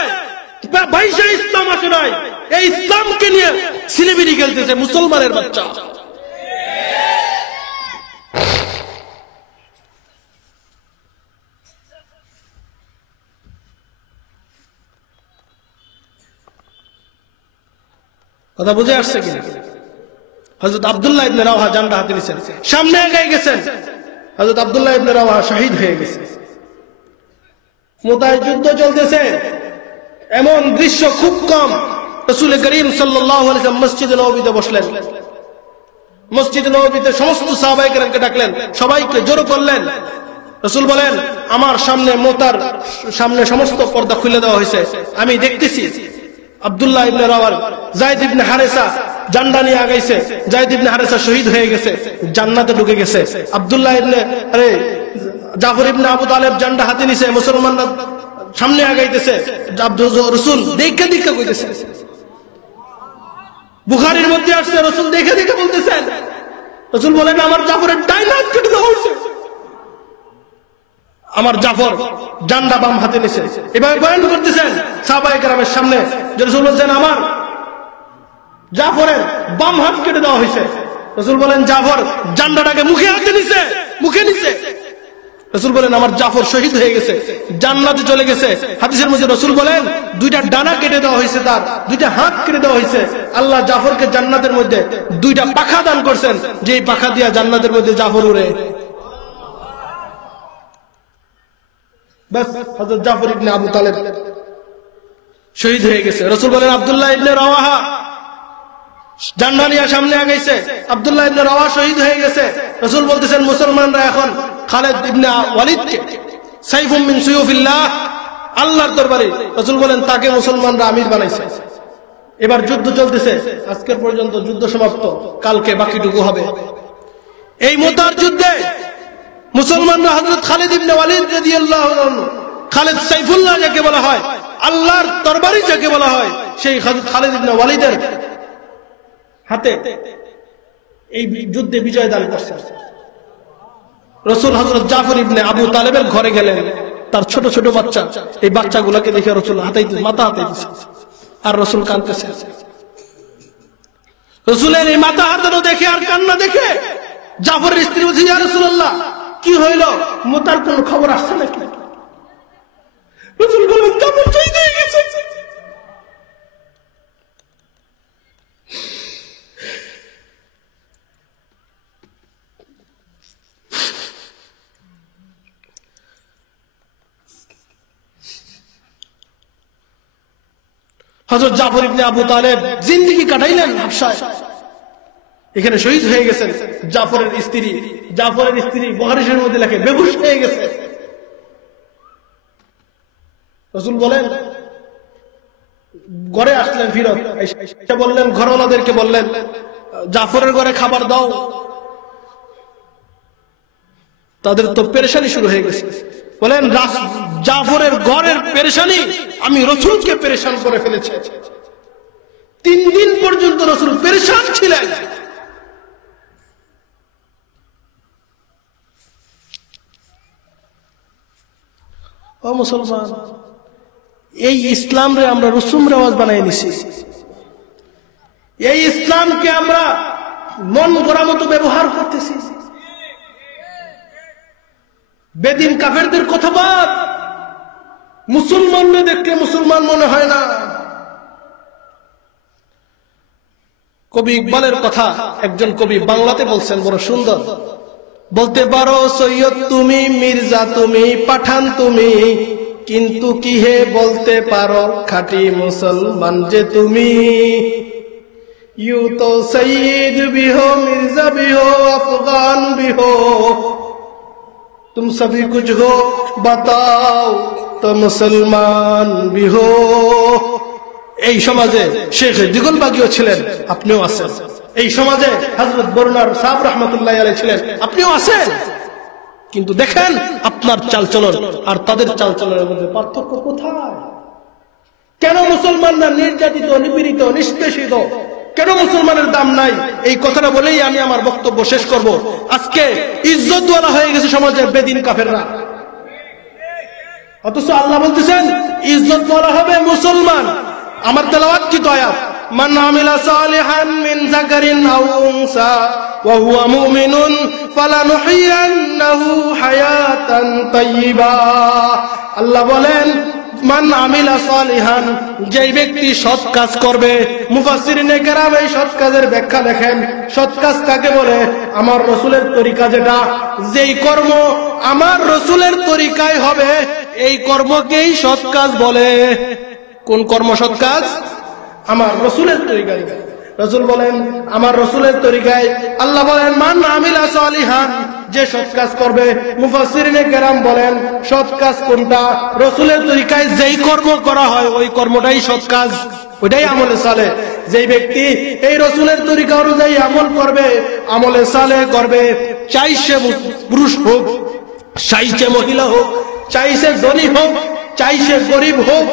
ভাইসা ইসলাম আসে নাই। এই ইসলামকে নিয়ে সিলেবিরি খেলতেছে মুসলমানের বাচ্চা। কথা বুঝে আসছে কিনা? হযরত আব্দুল্লাহ ইবনে রাওয়াহা জান্ডা হাতে নিয়েছেন, সামনে এগিয়ে গেছেন। হযরত আব্দুল্লাহ ইবনে রাওয়াহা শহীদ হয়ে গেছেন। মুতায় যুদ্ধ চলতেছে, এমন দৃশ্য খুব কম। রাসূল করিম সাল্লাল্লাহু আলাইহি ওয়াসাল্লাম মসজিদে নববীতে বসলেন। মসজিদে নববীতে সমস্ত সাহাবায়ে কেরামকে ডাকলেন, সবাইকে জড়ো করলেন। রাসূল বলেন আমার সামনে মোতার সামনে সমস্ত পর্দা খুলে দেওয়া হয়েছে, আমি দেখতেছি। আব্দুল্লাহ ইবনে রাওয়াহা যায়েদ ইবনে হারেসা জান্ডা নিয়ে আগাইছে। যায়েদ ইবনে হারেসা শহীদ হয়ে গেছে, জান্নাতে ঢুকে গেছে। আব্দুল্লাহ ইবনে জাফর ইবনে আবু তালেব জান্ডা হাতে নিছে, মুসলমানরা সামনে আগাইতেছে। রাসূল দেখে কইতেছে। বুখারীর মধ্যে আসছে, রাসূল দেখে বলতেছেন। রাসূল বলেন আমার জাফরের ডাইন হাত কেটে দেওয়া হয়েছে। আমার জাফর জান্ডা বাম হাতে নিছে। এভাবে বয়ান করতেছেন সাহাবায়ে কেরামের সামনে। রাসূল বলেন আমার জাফরের বাম হাত কেটে দেওয়া হয়েছে। রাসূল বলেন জাফর জান্ডাটাকে মুখে নিছে। রাসূল বলেন আমার জাফর শহীদ হয়ে গেছে, জান্নাতে চলে গেছে। হাদিসের মধ্যে রাসূল বলেন দুইটা ডানা কেটে দেওয়া হয়েছে, তার দুইটা হাত কেটে দেওয়া হয়েছে। আল্লাহ জাফরকে জান্নাতের মধ্যে দুইটা পাখা দান করছেন, যে পাখা দিয়া জান্নাতের মধ্যে জাফর উড়ে। বাস হযরত জাফর ইবনে আবু তালেব শহীদ হয়ে গেছে। রাসূল বলেন আব্দুল্লাহ ইবনে রাওয়াহা জান্ডা নিয়ে সামনে আগাইছে। আব্দুল্লাহ ইবনে রাওয়াহা শহীদ হয়ে গেছে। রাসূল বলতেছেন মুসলমানরা এখন খালিদ ইবনে ওয়ালিদকে সাইফুম মিন সুয়ুফিল্লাহ, আল্লাহর দরবারে, রাসূল বলেন তাকে মুসলমানরা আমির বানাইছে। এবার যুদ্ধ চলতেছে, আজকের পর্যন্ত যুদ্ধ সমাপ্ত, কালকে বাকিটুকু হবে। এই মুতার যুদ্ধে মুসলমানরা হযরত খালিদ ইবনে ওয়ালিদ রাদিয়াল্লাহু আনহু, খালিদ সাইফুল্লাহ যাকে বলা হয়, আল্লাহর দরবারি যাকে বলা হয়, সেই হযরত খালিদ ইবনে ওয়ালিদের হাতে এই যুদ্ধে বিজয় দান করছে। রাসূল হযরত জাফর ইবনে আবু তালেবের ঘরে গেলেন, তার ছোট ছোট বাচ্চা, এই বাচ্চাগুলোকে দেখে রাসূল মাথা হাতাইতেছে, আর রাসূল কাঁদতেছে। রাসূলের এই মাথা হাতানো দেখে আর কান্না দেখে জাফরের স্ত্রী বলছে ইয়া রাসূলুল্লাহ কি হইল, মুতার কোন খবর আসছে নাকি? রাসূল বললেন জাফর শহীদ হয়ে গেছে। হযরত জাফর ইবনে আবু তালেব জিন্দেগি কাটাইলেন হাবশায়, এখানে শহীদ হয়ে গেছেন। জাফরের স্ত্রী বুখারী শরীফের মধ্যে লেখে বেহুশ হয়ে গেছে। রাসূল বলেন ঘরে আসলেন, ফিরত এসে বললেন ঘরওয়ালাদেরকে বললেন জাফরের ঘরে খাবার দাও। তাদের তো পেরেশানি শুরু হয়ে গেছে। বলেন জাফরের ঘরের পেরেশানি আমি রাসূলকে পেরেশান করে ফেলেছি। 3 দিন পর্যন্ত রাসূল পেরেশান ছিলেন। ও মুসলমান, এই ইসলাম রে আমরা রসুম রেওয়াজ বানাই নিছি। এই ইসলামকে আমরা মন গড়া মতো ব্যবহার করতেছি। বেদিন কাফেরদের কথা বাদ, মুসলমানদের দেখলে মুসলমান মনে হয় না। কবি ইকবালের কথা একজন কবি বাংলাতে বলছেন, বড় সুন্দর। বলতে পারো সৈয়দ তুমি, মির্জা তুমি, পাঠান তুমি, কিন্তু কি হে বলতে পারো খাঁটি মুসলমান যে তুমি। ইউ তো সৈয়দ भी हो, मिर्जा भी हो, अफगान भी हो, तुम सभी कुछ हो, बताओ तो मुसलमान भी हो। এই সমাজে শেখ দিগলবাগীও ছিলেন, আপনিও আছেন। এই সমাজে হযরত বরুণার সাহেব রাহমাতুল্লাহ আলাইহি ছিলেন, আপনিও আছেন। কিন্তু দেখেন আপনার চালচলন আর তাদের চালচলনের মধ্যে পার্থক্য কোথায়? কেন মুসলমানরা নির্যাতিত, নিপীড়িত, নিষ্পেষিত? কেন মুসলমানের দাম নাই? এই কথাটা বলেই আমি আমার বক্তব্য শেষ করব। আজকে ইজ্জতওয়ালা হয়ে গেছে সমাজের বেদিন কাফেররা, অথচ আল্লাহ বলতেছেন ইজ্জতওয়ালা হবে মুসলমান। আমার তেলাওয়াতকৃত আয়াত, মান আমিলা সালিহান মিন যাকারিন আও উনসা ওয়া হুয়া মুমিনুন ফালানুহিয়ান্নাহু হায়াতান তাইয়্যিবা। আল্লাহ বলেন মান আমিলা সালিহান, যেই ব্যক্তি সৎ কাজ করবে। মুফাসসিরিনে কেরাম এই সৎ কাজের ব্যাখ্যা দেখেন। সৎ কাজ কাকে বলে? আমার রাসূলের তরিকা যেটা, যেই কর্ম আমার রাসূলের তরিকায় হবে এই কর্মকেই সৎ কাজ বলে। কোন কর্ম সৎ কাজ? আমার রাসূলের তরিকায়। রাসূল বলেন আমার রাসূলের তরিকায়। আল্লাহ বলেন মান আমিলা সালিহান, যে সৎ কাজ করবে। মুফাসসিরিনে কেরাম বলেন সৎ কাজ কোনটা? রাসূলের তরিকায় যেই কর্ম করা হয় ওই কর্মটাই সৎ কাজ, ওইটাই আমলে সালেহ। যেই ব্যক্তি এই রাসূলের তরিকা অনুযায়ী আমল করবে, আমলে সালেহ করবে, চাই সে পুরুষ হোক, চাই সে মহিলা হোক, চাই সে ধনী হোক, চাই সে গরিব হোক,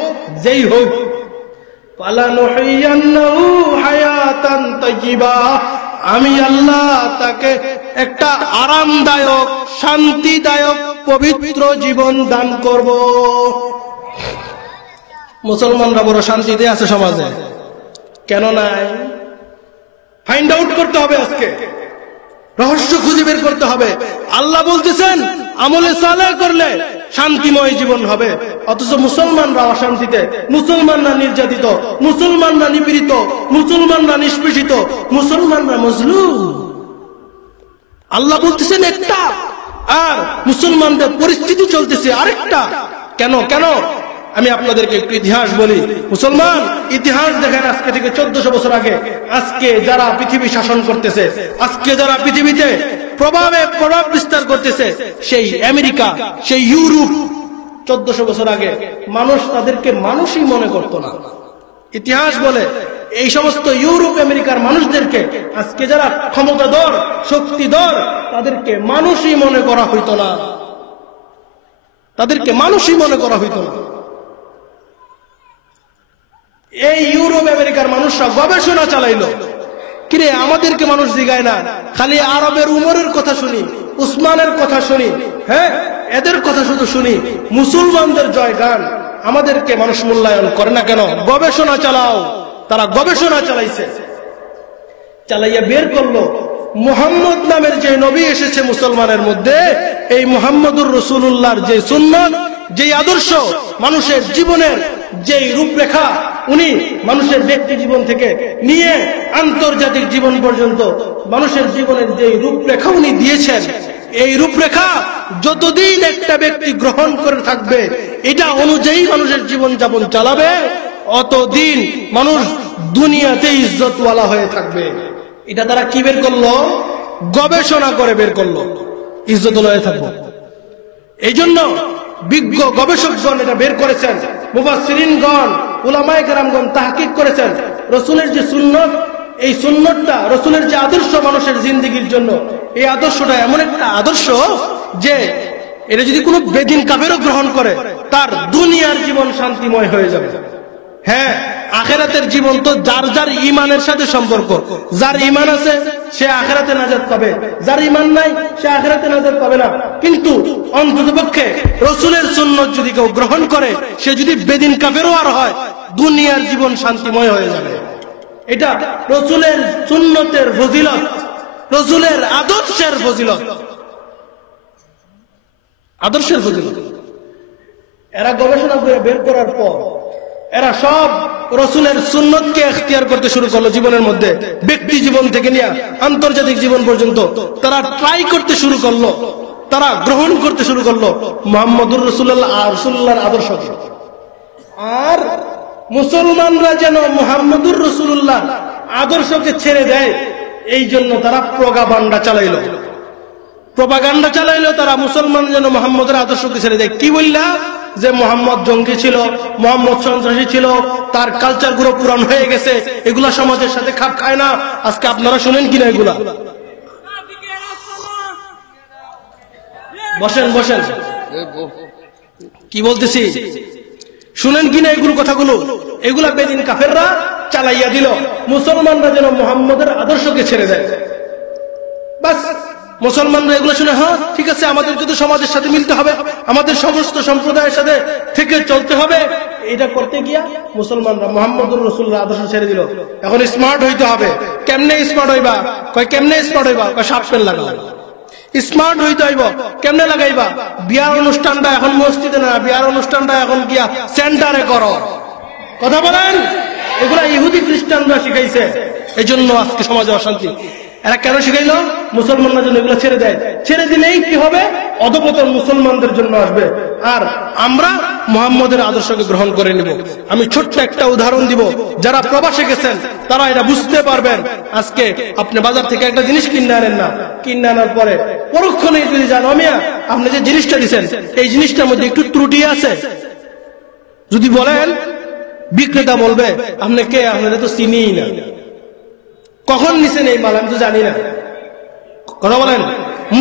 যেই হোক, ফালানুহিয়ান্নাহু হায়াতান তাইয়্যিবা, আমি আল্লাহ তাকে একটা আরামদায়ক, শান্তিদায়ক, পবিত্র জীবন দান করব। মুসলমানরা বড় শান্তিতে আছে সমাজে, কেন নাই? ফাইন্ড আউট করতে হবে, আজকে রহস্য খুঁজে বের করতে হবে। আল্লাহ বলতেছেন আমলে সালেহ করলে শান্তিময় জীবন হবে, অথচ মুসলমানরা অশান্তিতে, মুসলমানরা নির্যাতিত, মুসলমানরা নিপীড়িত, মুসলমানরা নিষ্পেষিত, মুসলমানরা মজলুম। আল্লাহ বলতেছেন একটা, আর মুসলমানদের পরিস্থিতি চলতেছে আরেকটা। কেন কেন? আমি আপনাদেরকে একটু ইতিহাস বলি। মুসলমান ইতিহাস দেখেন, আজকে থেকে 1400 বছর আগে আজকে যারা পৃথিবী শাসন করতেছে, আজকে যারা পৃথিবীতে প্রভাব বিস্তার করতেছে, সেই আমেরিকা, সেই ইউরোপ, 1400 বছর আগে মানুষ তাদেরকে মানুষই মনে করত না। ইতিহাস বলে এই সমস্ত ইউরোপ আমেরিকার মানুষদেরকে আজকে যারা ক্ষমতাধর, শক্তিধর, তাদেরকে মানুষই মনে করা হইত না, তাদেরকে মানুষই মনে করা হইত না। এই ইউরোপ আমেরিকার মানুষরা গবেষণা চালাইলো, কিরে আমাদেরকে মানুষ জিগায় না, খালি আরবের উমরের কথা শুনি, উসমানের কথা শুনি, হ্যাঁ এদের কথা শুধু শুনি, মুসলমানদের জয়গান, আমাদেরকে মানুষ মূল্যায়ন করে না কেন? গবেষণা চালাও। তারা গবেষণা চালাইছে, চালাইয়া বের করলো মুহাম্মদ নামের যে নবী এসেছে মুসলমানের মধ্যে, এই মুহাম্মদুর রাসূলুল্লাহর যে সুন্নাত, যে আদর্শ, মানুষের জীবনের যে রূপরেখা, উনি মানুষের ব্যক্তি জীবন থেকে নিয়ে আন্তর্জাতিক জীবন পর্যন্ত মানুষের জীবনের যে রূপরেখা উনি দিয়েছেন, এই রূপরেখা যতদিন একটা ব্যক্তি গ্রহণ করে থাকবে, এটা অনুযায়ী মানুষের জীবন যাপন চালাবে, অতদিন মানুষ দুনিয়াতে ইজ্জতওয়ালা হয়ে থাকবে। এটা তারা কি বের করলো? গবেষণা করে বের করলো, ইজ্জতওয়ালা হয়ে থাকবো। এই জন্য বিজ্ঞ গবেষকগণ এটা বের করেছেন, মুফাসসিরিনগণ, উলামায়ে কেরামগণ তাহকিক করেছেন। রাসূলের যে সুন্নাত, এই সুন্নাতটা, রাসূলের যে আদর্শ মানুষের জিন্দেগির জন্য, এই আদর্শটা এমন একটা আদর্শ যে এটা যদি কোনো বেদিন কাফেরও গ্রহণ করে, তার দুনিয়া দুনিয়ার জীবন শান্তিময় হয়ে যাবে। হ্যাঁ, আখিরাতের জীবন তো যার যার ঈমানের সাথে সম্পর্ক। যার ঈমান আছে সে আখিরাতে নাজাত পাবে, যার ঈমান নাই সে আখিরাতে নাজাত পাবে না। কিন্তু অন্ততপক্ষে রাসূলের সুন্নাত যদি কেউ গ্রহণ করে, সে যদি বেদিন কাফেরও আর হয়, দুনিয়ার জীবন শান্তিময় হয়ে যাবে। এটা রাসূলের সুন্নতের ফজিলত, রাসূলের আদর্শের ফজিলত, আদর্শের ফজিলত। এরা গবেষণা করে বের করার পর এরা সব রাসূলের সুন্নতকে ইখতিয়ার করতে শুরু করলো জীবনের মধ্যে। ব্যক্তি জীবন থেকে নিয়ে আন্তর্জাতিক জীবন পর্যন্ত তারা ট্রাই করতে শুরু করলো, তারা গ্রহণ করতে শুরু করলো মুহাম্মদুর রাসূলুল্লাহর আদর্শকে। আর মুসলমানরা যেন মুহাম্মদুর রাসূলুল্লাহ আদর্শকে ছেড়ে দেয়, এই জন্য তারা প্রোপাগান্ডা চালাইলো। তারা মুসলমান যেন মুহাম্মদের আদর্শকে ছেড়ে দেয়। কি বললা? যে মোহাম্মদ জঙ্গি ছিল, মোহাম্মদ সন্ত্রাসী ছিল, তার কালচার গুলো পুরান হয়ে গেছে, এগুলা সমাজের সাথে খাপ খায় না। আজকে আপনারা শুনেন কিনা এগুলা? বসেন বসেন, কি বলতেছি শুনেন কিনা এগুলো কথাগুলো? এগুলা বেদিন কাফেররা চালাইয়া দিল, মুসলমানরা যেন মুহাম্মদের আদর্শকে ছেড়ে দেয়। বাস মুসলমানরা এগুলো শুনে, হ্যাঁ ঠিক আছে, আমাদের যদি সমাজের সাথে মিলতে হবে, আমাদের সমস্ত সম্প্রদায়ের সাথে থেকে চলতে হবে, এটা করতে গিয়া মুসলমানরা মুহাম্মদুর রাসূলুল্লাহ আদর্শ ছেড়ে দিল। এখন স্মার্ট হইতে হবে। কেমনে স্মার্ট হইবা? কেমনে স্মার্ট হইবা? শার্ট প্যান্ট লাগাও। স্মার্ট হইতে হইব, কেমনে লাগাইবা? বিয়ার অনুষ্ঠানটা এখন মসজিদে না, বিয়ার অনুষ্ঠানটা এখন গিয়া সেন্টারে করো। কথা বলেন, এগুলা ইহুদি খ্রিস্টানরা শিখাইছে। এই জন্য আজকে সমাজে অশান্তি। এরা কেন শিখাইলো? মুসলমানরা যেন এগুলো ছেড়ে দেয়। ছেড়ে দিলেই কি হবে? অধপতন মুসলমানদের জন্য আসবে, আর আমরা মুহাম্মদের আদর্শকে গ্রহণ করে নিব। আমি ছোট্ট একটা উদাহরণ দিব। যারা প্রবাসে গেছেন তারা এটা বুঝতে পারবেন। আজকে আপনি বাজার থেকে একটা জিনিস কিনে আনেন না, কিনে আনার পরে পরক্ষণে যদি জানো, মিয়া আপনি যে জিনিসটা দিচ্ছেন এই জিনিসটার মধ্যে একটু ত্রুটি আছে, যদি বলেন, বিক্রেতা বলবে আপনি কে, আপনারা তো চিনিই না, কখন নিছেন এই মাল আমি তো জানি না। কথা বলেন,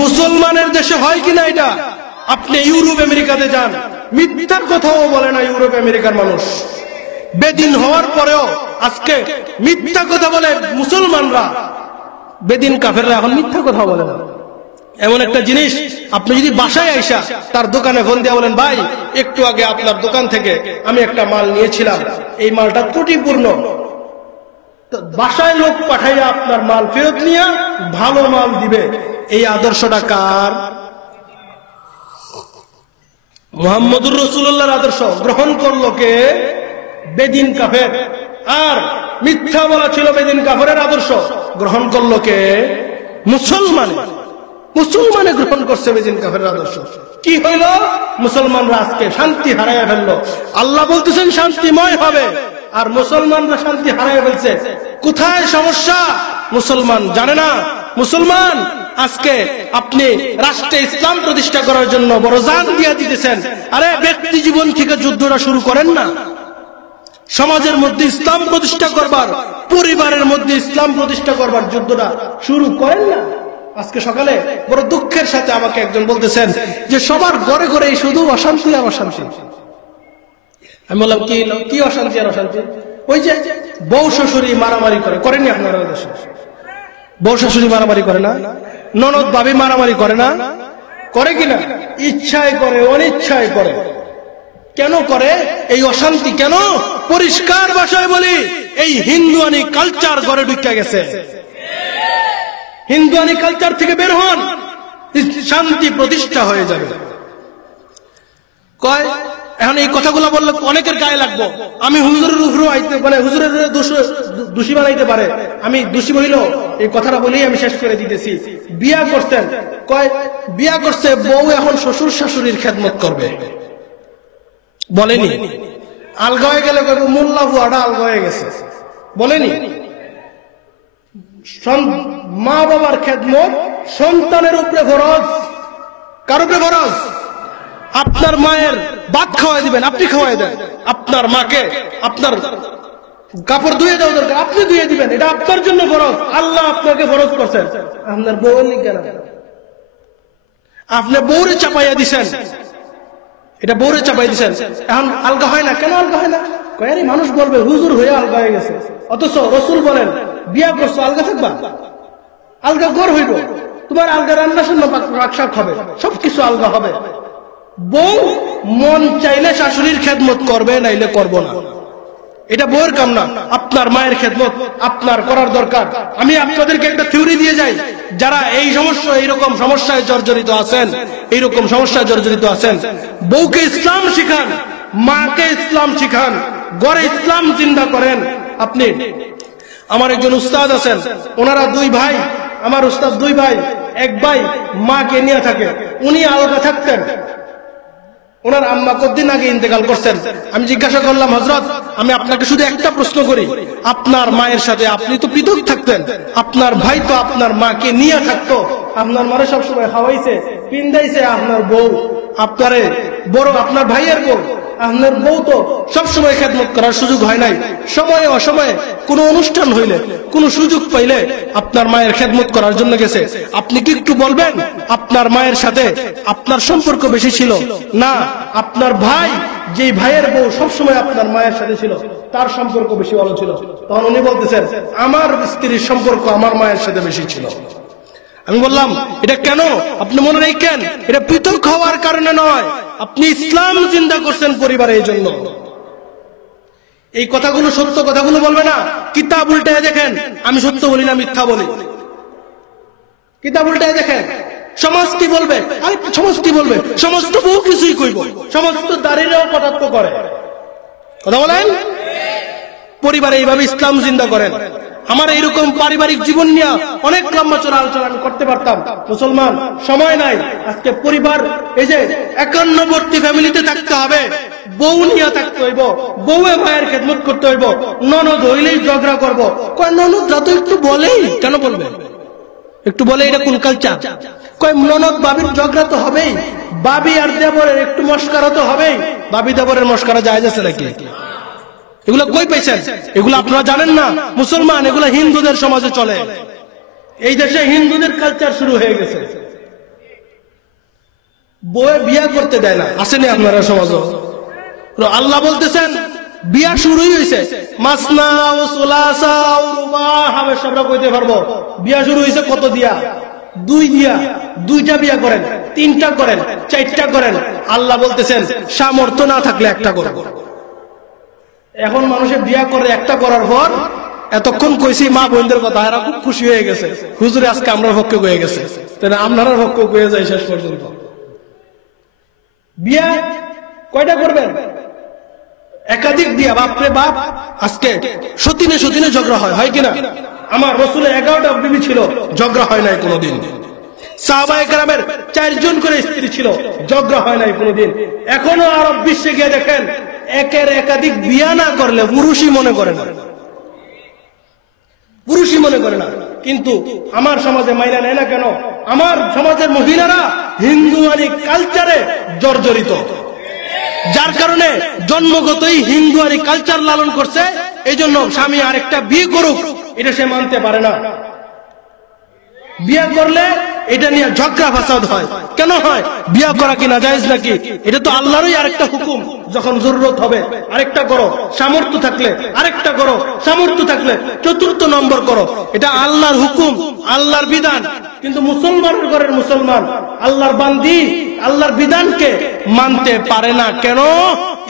মুসলমানের দেশে হয় কিনা এটা? আপনি ইউরোপ আমেরিকাতে যান, মিথ্যার কথাও বলে না ইউরোপ আমেরিকার মানুষ। বেদিন হওয়ার পরেও আজকে মিথ্যা কথা বলে মুসলমানরা। বেদিন কাফেররা এখন মিথ্যা কথা বলে না। এমন একটা জিনিস, আপনি যদি বাসায় আইসা তার দোকানে ফোন দিয়ে বলেন, ভাই একটু আগে আপনার দোকান থেকে আমি একটা মাল নিয়েছিলাম, এই মালটা ত্রুটিপূর্ণ, বাসায় লোক পাঠাইয়া আপনার মাল ফেরত নিয়ে ভালো মাল দিবে। এই আদর্শটা কার? মুহাম্মদুর রাসূলুল্লাহর আদর্শ গ্রহণ করলো কে? বেদিন কাফের। আর মিথ্যা বলা ছিল বেদিন কাফেরের আদর্শ, গ্রহণ করলো কে? মুসলমানে গ্রহণ করছে বেদিন কাফেরের আদর্শ। কি হইল? মুসলমানরা আজকে শান্তি হারাইয়া ফেললো। আল্লাহ বলতেছেন শান্তিময় হবে, আর মুসলমানরা শান্তি হারাইয়া ফেলছে। কোথায় সমস্যা? মুসলমান জানে না। মুসলমান আজকে আপনি রাষ্ট্রে ইসলাম প্রতিষ্ঠা করার জন্য বড় জান দিয়া দিতেছেন। আরে ব্যক্তি জীবন থেকে যুদ্ধটা শুরু করেন না। সমাজের মধ্যে ইসলাম প্রতিষ্ঠা করবার, পরিবারের মধ্যে ইসলাম প্রতিষ্ঠা করবার যুদ্ধটা শুরু করেন না। আজকে সকালে বড় দুঃখের সাথে আমাকে একজন বলতেছেন যে সবার ঘরে ঘরে শুধু অশান্তি আর অশান্তি। আমি বললাম, কি অশান্তি আর অশান্তি? ওই যে বউ শাশুড়ি মারামারি করেনি আপনারা দেশে? বউ শাশুড়ি মারামারি করে না? ননদ ভাবি মারামারি করে না? করে কিনা? ইচ্ছায় করে, অনিচ্ছায় করে। কেন করে এই অশান্তি? কেন? পরিষ্কার ভাষায় বলি, এই হিন্দুয়ানি কালচার ঘরে ঢুকে গেছে। হিন্দুয়ানি কালচার থেকে বের হন, শান্তি প্রতিষ্ঠা হয়ে যাবে। কয় এখন এই কথাগুলো বললে অনেকের গায়ে লাগবো। আমি হুজুরের উপরেও আইতে পারে, হুজুরের দোষী বানাইতে পারে। আমি দোষী বলিল এই কথাটা বলেই আমি শেষ করে দিতেছি। বিয়া করতেন, কয় বিয়া করছে বউ এখন শ্বশুর শাশুড়ির খেদমত করবে। বলেনি? আলগা হয়ে গেলে মোল্লা বুয়াটা আলগা হয়ে গেছে। বলেনি? মা বাবার খেদমত সন্তানের উপরে ফরজ। কার উপরে ফরজ? আপনার মায়ের ভাত খাওয়াই দিবেন, আপনি খাওয়াই দেন। আপনার মাকে আপনার কাপড় ধুয়ে দেওয়া দরকার, আপনি ধুয়ে দিবেন, এটা আপনার জন্য ফরজ। আল্লাহ আপনাকে ফরজ করছেন, আপনার বউয়ের লিখে না। আপনি বউরে চাপাইয়া দিছেন, এটা বউরে চাপাই দিচ্ছেন, এখন আলগা হয় না। কেন আলগা হয় না? কয়ারি মানুষ বলবে হুজুর হয়ে আলগা হয়ে গেছে, অথচ রসুল বলেন বিয়া করছো আলগা থাকবা, আলগা গড় হইব, তোমার আলগা রান্না শুনবো, রাকশাক হবে, সবকিছু আলগা হবে। বউ মন চাইলে শাশুড়ির খেদমত করবে, নাইলে করবো না। এটা বউয়ের কাম না। আপনার মায়ের খেদমত আপনার করার দরকার। আমি আপনাদেরকে একটা থিওরি দিয়ে যাই, যারা এই সমস্যা এইরকম সমস্যায় জর্জরিত আছেন, এইরকম সমস্যায় জর্জরিত আছেন, বউকে ইসলাম শিখান, মাকে ইসলাম শিখান, গড়ে ইসলাম চিন্তা করেন। আপনি আমার একজন উস্তাদ আছেন, ওনারা দুই ভাই, আমার উস্তাদ দুই ভাই, এক ভাই মাকে নিয়ে থাকে, উনি আলগা থাকতেন। ওনার আম্মা কতদিন আগে ইন্তেকাল করছেন। আমি জিজ্ঞাসা করলাম, হযরত আমি আপনাকে শুধু একটা প্রশ্ন করি, আপনার মায়ের সাথে আপনি তো পৃথক থাকতেন, আপনার ভাই তো আপনার মাকে নিয়ে থাকতো, আপনার মারে সবসময় খাওয়াইছে পিন্দাইছে, আপনার বউ আপনারে বড়, আপনার ভাইয়ের বউ, আপনার বউ তো সবসময় খেদমত করার সুযোগ হয় নাই। সময়ে অসময়ে কোন অনুষ্ঠান হইলে, কোন সুযোগ পাইলে আপনার মায়ের খেদমত করার জন্য গেছে। আপনি কি একটু বলবেন আপনার মায়ের সাথে আপনার সম্পর্ক বেশি ছিল না আপনার ভাই, যে ভাইয়ের বউ সবসময় আপনার মায়ের সাথে ছিল, তার সম্পর্ক বেশি ভালো ছিল? তখন উনি বলতেছেন, আমার স্ত্রীর সম্পর্ক আমার মায়ের সাথে বেশি ছিল। আমি বললাম, এটা কেন? আপনি মনে রাখেন, এটা পৃথক হওয়ার কারণে নয়, আপনি ইসলাম চিন্তা করছেন পরিবারে, এই জন্য। এই কথাগুলো সত্য কথাগুলো বলবে না, কিতাব উল্টায় দেখেন। আমি সত্য বলি না মিথ্যা বলি, কিতাব উল্টায় দেখেন। সমাজ কি বলবে? আরে সমাজ কি বলবে? সমস্ত বহু কিছুই কইব, সমস্ত দাঁড়িয়েও কটাক্ষ করে। কথা বলেন, পরিবারে এইভাবে ইসলাম চিন্তা করেন। আমার এইরকম পারিবারিক জীবন নিয়ে অনেক লম্বা চড়া আলোচনা করতে পারতাম, মুসলমান সময় নাই। আজকে পরিবার, এই যে 51 ফ্যামিলিতে থাকতে হবে, বউ নিয়ে থাকতে হইব, বউয়ে মায়ের খেদমত করতে হইব, ননদ হইলেই ঝগড়া করব। কয় ননদরা তো একটু বলেই, কেন বলবে? একটু বলে, এটা কোন কালচার? কয় ননদ বাবির ঝগড়া তো হবেই, বাবি আর দেবরের একটু মস্কারা তো হবেই। বাবি দেবরের মস্কারা জায়েজ আছে নাকি? এগুলো কই পাইছেন? এগুলো আপনারা জানেন না মুসলমান, এগুলো হিন্দুদের সমাজে চলে। এই দেশে হিন্দুদের কালচার শুরু হয়ে গেছে, বউয়ে বিয়া করতে দেয় না। আসেনি আপনারা সমাজে? আল্লাহ বলতেছেন বিয়া শুরুই হয়েছে, মাসনা ও সুলাসা ও রুবাহ, আমি সবটা কইতে পারবো। বিয়া শুরু হয়েছে কত দিয়া? 2 দিয়া। 2টা বিয়া করেন, 3টা করেন, 4টা করেন। আল্লাহ বলতেছেন সামর্থ্য না থাকলে একটা করব। এখন মানুষের বিয়া করে, একটা করার পর এতক্ষণ কইছি মা বোনদের কথা, এরা খুব খুশি হয়ে গেছে, হুজুরে আজকে আমরা পক্ষে হয়ে গেছে, তাহলে আপনারা পক্ষে হয়ে যায় শেষ পর্যন্ত। বিয়া কয়টা করবেন? একাধিক বিয়া, বাপরে বাপ। আজকে সতীনে সতীনে ঝগড়া হয় কিনা? আমার রসুলের 11টা বিবি ছিল, ঝগড়া হয় নাই কোনোদিন। সাহাবায়ে কেরামের 4 জন করে স্ত্রী ছিল, ঝগড়া হয় নাই কোনোদিন। এখনো আরব বিশ্বে গিয়ে দেখেন, একের একাধিক বিয়া না করলে পুরুষই মনে করে না, পুরুষই মনে করে না। কিন্তু আমার সমাজে মাইনা নেয় না কেন? আমার সমাজের মহিলারা হিন্দুয়ানি কালচারে জর্জরিত, যার কারণে জন্মগতই হিন্দুয়ানি কালচার লালন করছে। এই জন্য স্বামী আরেকটা বিয়ে করুক, এটা সে মানতে পারে না। বিয়ে করলে এটা নিয়ে ঝগড়া ফাসাদ হয়। কেন হয়? বিয়ে করা কি নাজায়েজ নাকি? এটা তো আল্লাহরই আরেকটা হুকুম, যখন জরুরত হবে আরেকটা করো, সামর্থ্য থাকলে আরেকটা করো, সামর্থ্য থাকলে 4র্থ নম্বর করো। এটা আল্লাহর হুকুম, আল্লাহর বিধান। কিন্তু মুসলমানের ঘরের মুসলমান আল্লাহর বান্দি আল্লাহর বিধানকে মানতে পারে না। কেন?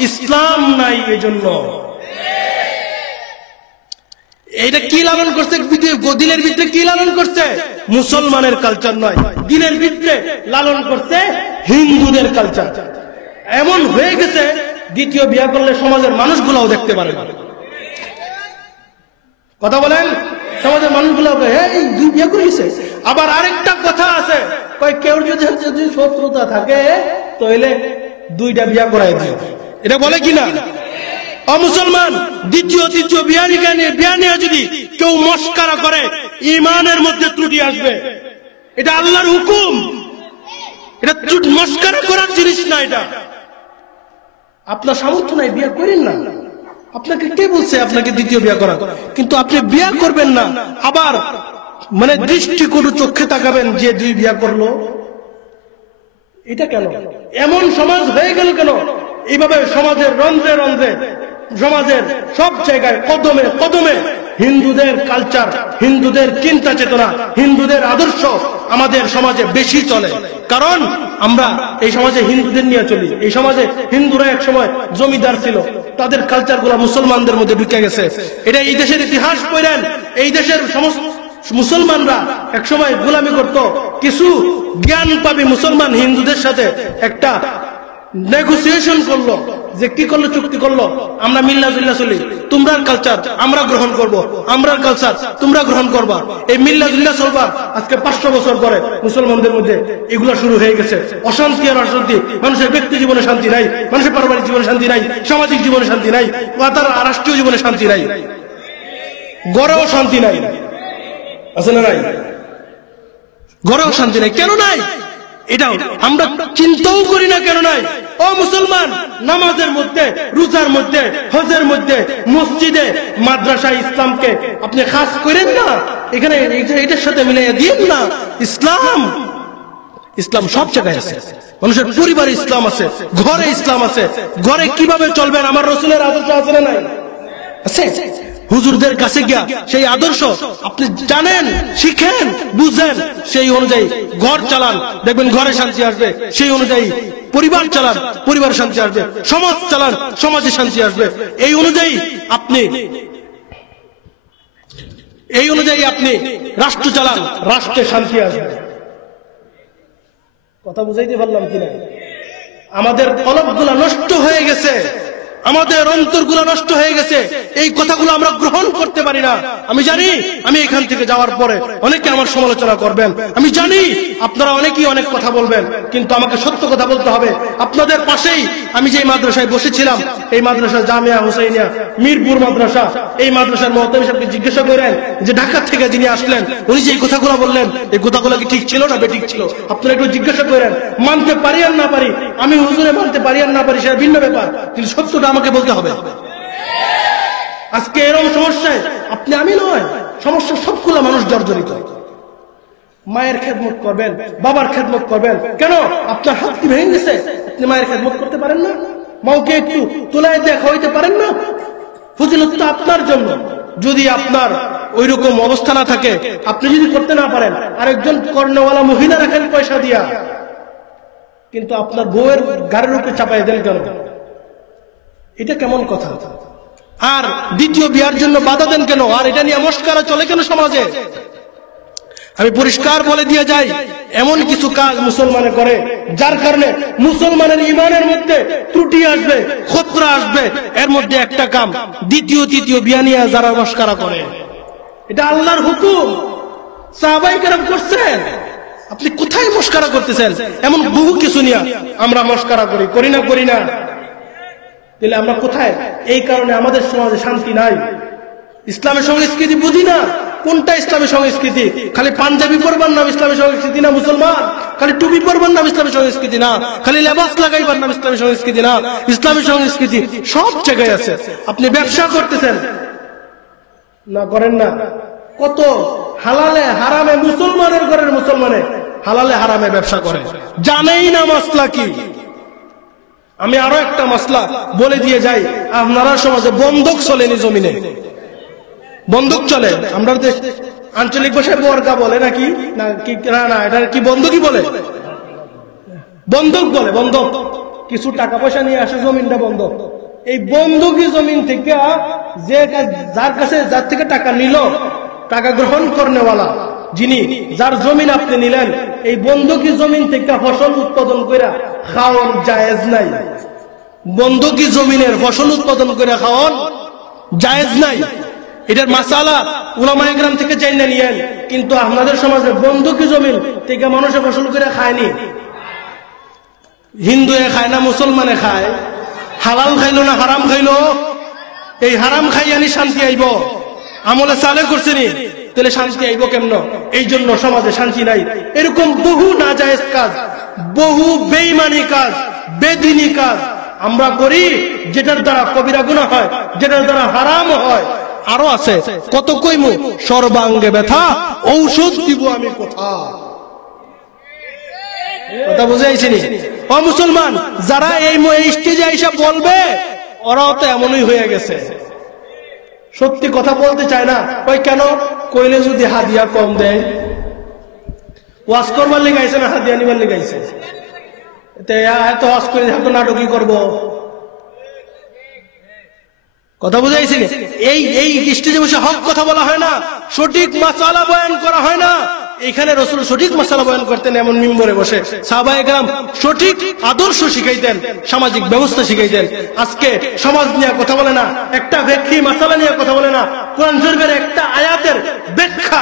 ইসলাম নাই এজন্য। এটা কি লালন করছে? দিলের ভিতরে কি লালন করছে? মুসলমানের কালচার নয়, দিলের ভিতরে লালন করছে হিন্দুদের কালচার। এমন হয়ে গেছে, দ্বিতীয় বিয়ে করলে সমাজের মানুষগুলাও দেখতে পারে না। কথা বলেন, সমাজের মানুষগুলাও এই 2 বিয়ে করেছে। আবার আরেকটা কথা আছে, কয় কেউ যদি শত্রুতা থাকে তাহলে 2টা বিয়ে করাই দিও। এটা বলে কিনা? অমুসলমান দ্বিতীয় তৃতীয় বিয়া নিয়ে যদি কেউ মস্কারা করে, ইমানের মধ্যে ত্রুটি আসবে। এটা আল্লাহর হুকুম, এটা মস্কারা করার জিনিস না। এটা আপনার সামর্থ্য নাই, বিয়া করেন না। আপনাকে কে বলছে আপনাকে দ্বিতীয় বিয়া করা? কিন্তু আপনি বিয়া করবেন না, আবার মানে দৃষ্টি কোনো চোখে তাকাবেন যে 2 বিয়া করলো। এটা কেন এমন সমাজ হয়ে গেল কেন? এইভাবে সমাজের রন্ধ্রে রন্ধ্রে, সমাজের সব জায়গায় কদমে কদমে হিন্দুদের কালচার, হিন্দুদের চিন্তা চেতনা, হিন্দুদের আদর্শ আমাদের সমাজে বেশি চলে। কারণ আমরা এই সমাজে হিন্দুদের নিয়ে চলি। এই সমাজে হিন্দুরা এক সময় জমিদার ছিল, তাদের কালচার গুলা মুসলমানদের মধ্যে ঢুকে গেছে। এটা এই দেশের ইতিহাস পড়েন, এই দেশের সমস্ত মুসলমানরা এক সময় গোলামি করত। কিছু জ্ঞান পাবি মুসলমান হিন্দুদের সাথে একটা নেগোসিয়েশন করলো, যে কি করলো, চুক্তি করলো, আমরা মিল্লাজুল্লাহ চলি, তোমরার কালচার আমরা গ্রহণ করব, আমরার কালচার তোমরা গ্রহণ করবা। এই মিল্লাজুল্লাহ চলবার আজকে 500 বছর পরে মুসলমানদের মধ্যে এগুলো শুরু হয়ে গেছে। অশান্তি আর অশান্তি, মানুষের ব্যক্তি জীবনে শান্তি নাই, মানুষের পারিবারিক জীবনে শান্তি নাই, সামাজিক জীবনে শান্তি নাই, তার রাষ্ট্রীয় জীবনে শান্তি নাই, গড়েও শান্তি নাই, আছে না নাই? গড়েও শান্তি নাই। কেন নাই? এটাও আমরা চিন্তাও করি না কেন নাই। ও মুসলমান, নামাজের মধ্যে, রোজার মধ্যে, হজের মধ্যে, মসজিদে, মাদ্রাসায় ইসলামকে আপনি খাস করেন না, এখানে এটার সাথে মিলিয়ে দিন না। ইসলাম, ইসলাম সব জায়গায় আছে। মানুষের পরিবারে ইসলাম আছে, ঘরে ইসলাম আছে। ঘরে কিভাবে চলবেন আমার রাসূলের আদর্শ আছে না নাই? আছে। হুজুরদের কাছে গিয়া সেই আদর্শ আপনি জানেন, শিখেন, বুঝেন, সেই অনুযায়ী ঘর চালান, দেখবেন ঘরে শান্তি আসবে। সেই অনুযায়ী পরিবার চালান, পরিবারে শান্তি আসবে। সমাজ চালান, সমাজে শান্তি আসবে। এই অনুযায়ী আপনি রাষ্ট্র চালান, রাষ্ট্রে শান্তি আসবে। কথা বুঝাইতে পারলাম কিনা? আমাদের কলবগুলা নষ্ট হয়ে গেছে, আমাদের অন্তরগুলো নষ্ট হয়ে গেছে। এই কথাগুলো আমরা গ্রহণ করতে পারি না। আমি জানি আমি এখান থেকে যাওয়ার পরে অনেকে আমার সমালোচনা করবেন, আমি জানি আপনারা অনেকেই অনেক কথা বলবেন, কিন্তু আমাকে সত্য কথা বলতে হবে। আপনাদের পাশেই আমি যে মাদ্রাসায় বসেছিলাম, এই মাদ্রাসা জামিয়া হুসাইনিয়া মিরপুর মাদ্রাসা, এই মাদ্রাসার মুহতামিম সাহেবকে জিজ্ঞাসা করেন যে ঢাকা থেকে যিনি আসলেন উনি যে এই কথাগুলো বললেন, এই কথাগুলো কি ঠিক ছিল না বেঠিক ছিল? আপনারা একটু জিজ্ঞাসা করেন। মানতে পারি আর না পারি, আমি হুজুরে মানতে পারি আর না পারি সেটা ভিন্ন ব্যাপার, কিন্তু সত্যটা আমাকে বলতে হবে। আজকে এরকম সমস্যায় আপনি আমি নয়, সমস্যা সবগুলো মানুষ জর্জরিত। মায়ের খেদমত করবেন, বাবার খেদমত করবেন, কেন আপনার হাত কি ভেঙে গেছে? আপনি মায়ের খেদমত করতে পারেন না? মাকে একটু তোলায় দিয়ে খাওয়াইতে পারেন না? ফজিলত তো আপনার জন্য। যদি আপনার ওই রকম অবস্থা না থাকে, আপনি যদি করতে না পারেন, আরেকজন কর্ণওয়ালা মহিলা রাখেন পয়সা দিয়া, কিন্তু আপনার বউয়ের গাড়ির উপরে চাপাই দেন কেন? এটা কেমন কথা? আর দ্বিতীয় বিয়ার জন্য বাধা দেন কেন? আর এটা নিয়ে মস্কারা চলে কেন সমাজে? আমি পরিষ্কার বলে দিয়ে যাই, এমন কিছু কাজ মুসলমানে করে যার কারণে মুসলমানের ঈমানের মধ্যে ত্রুটি আসবে, খতরা আসবে। এর মধ্যে একটা কাম, দ্বিতীয় তৃতীয় বিয়া নিয়ে যারা মস্কারা করে, এটা আল্লাহর হুকুম, সাহাবায়ে কেরাম করছেন। আপনি কোথায় মস্কারা করতেছেন? এমন বহু কিছু নিয়ে আমরা মস্কারা করি, করি না? করি না? তাহলে আমরা কোথায়? এই কারণে আমাদের সমাজে শান্তি নাই। ইসলামের সংস্কৃতি বুঝি না। কোনটা ইসলামের সংস্কৃতি? খালি পাঞ্জাবি পরবার নাম ইসলামের সংস্কৃতি না মুসলমান? খালি টুপি পরবার নাম ইসলামের সংস্কৃতি না? খালি লেবাস লাগাইবার নাম ইসলামের সংস্কৃতি না? ইসলামের সংস্কৃতি সব জায়গায় আছে। আপনি ব্যবসা করতেছেন না, করেন না? কত হালালে হারামে মুসলমানের ঘরের মুসলমানে হালালে হারামে ব্যবসা করে, জানেই না মাসলা কি। আমি আরো একটা মাসলা বলে দিয়ে যাই, আপনারা সমাজে বন্ধক চলেনি, জমিনে বন্ধক চলে। আমরা আঞ্চলিক ভাষায় বর্গা বলে নাকি না? না, এটা কি বন্ধকই বলে? বন্ধক বলে। বন্ধক কিছু টাকা পয়সা নিয়ে আসে, জমিনটা বন্ধক। এই বন্ধকি জমিন থেকে যার থেকে টাকা নিল, টাকা গ্রহণ করনেওয়ালা যিনি, যার জমিন আপনি নিলেন, এই বন্ধকি জমিন থেকে ফসল উৎপাদন করে খাওয়ান জায়েজ নাই। বন্ধকি জমিনের ফসল উৎপাদন করে খাওয়ান জায়েজ নাই। এটার মাসালা উলামায়ে কেরাম থেকে জাইনা নিয়েন। কিন্তু আপনাদের সমাজে বন্ধকি জমিন থেকে মানুষে ফসল করে খায়নি। হিন্দুয়ে খায় না মুসলমানে খায়? হালাল খাইলো না হারাম খাইলো? এই হারাম খাই আনি শান্তি আইব? আমলে সালে করছে নি, তাহলে শান্তি আইব কেমন? এই জন্য সমাজে শান্তি নাই। এরকম বহু নাজায়েজ কাজ, বহু বেঈমানি কাজ, বেদিনী কাজ আমরা করি, যেটার দ্বারা কবিরা গুনাহ হয়, যেটার দ্বারা হারাম হয়। আরো আছে, কত কইমু? সর্বাঙ্গে ব্যথা ঔষধ দিব আমি কোথা? কথা বুঝাইছি নি? ও মুসলমান, যারা এই স্টেজে এসে বলবে ওরাও তো এমনই হয়ে গেছে, সত্যি কথা বলতে চায় না। ওই কেন কইলে যদি হাদিয়া কম দেয়, ওয়াজ করবার লেগে আইছে না হাদিয়া নিবার লেগে আইছে? এত ওয়াজ করে এত নাটকই করবো, কথা বুঝাইছি? এই স্টেজে বসে হক কথা বলা হয় না, সঠিক মাসালা বয়ান করা হয় না। এখানে রাসূল সঠিক মাসালা বয়ান করতেন, এমন মিম্বরে বসে সাহাবায়ে কেরাম সঠিক আদর্শ শিখাইতেন, সামাজিক ব্যবস্থা শিখাইতেন। আজকে সমাজ নিয়ে কথা বলে না, একটা ব্যাখ্যা মাসালা নিয়ে কথা বলে না, কোরআন শরীফের একটা আয়াতের ব্যাখ্যা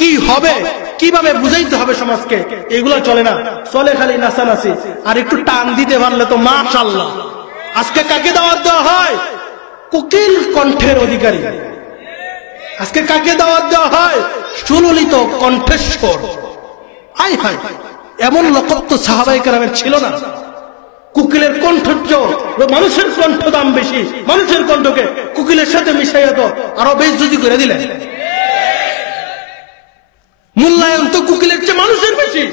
কি হবে, কিভাবে বুঝাইতে হবে সমাজকে, এগুলো চলে না। চলে খালি নাচানাচি, আর একটু টান দিতে পারলে তো মাশাআল্লাহ। আজকে কাকে দাওয়াত দেওয়া হয়? কোকিল কণ্ঠের অধিকারী। আজকে কাকে দাওয়াত দেওয়া হয়? সুললিত কণ্ঠেশ্বর। হায় হায়, এমন লকব তো সাহাবায়ে কেরামের ছিল না। কোকিলের কণ্ঠ, মানুষের কণ্ঠ দাম বেশি, মানুষের কণ্ঠকে কোকিলের সাথে মিশাইয়া তো আরো বেইজ্জতি করে দিলেন। মূল্যায়ন তো কোকিলের চেয়ে মানুষের বেশি।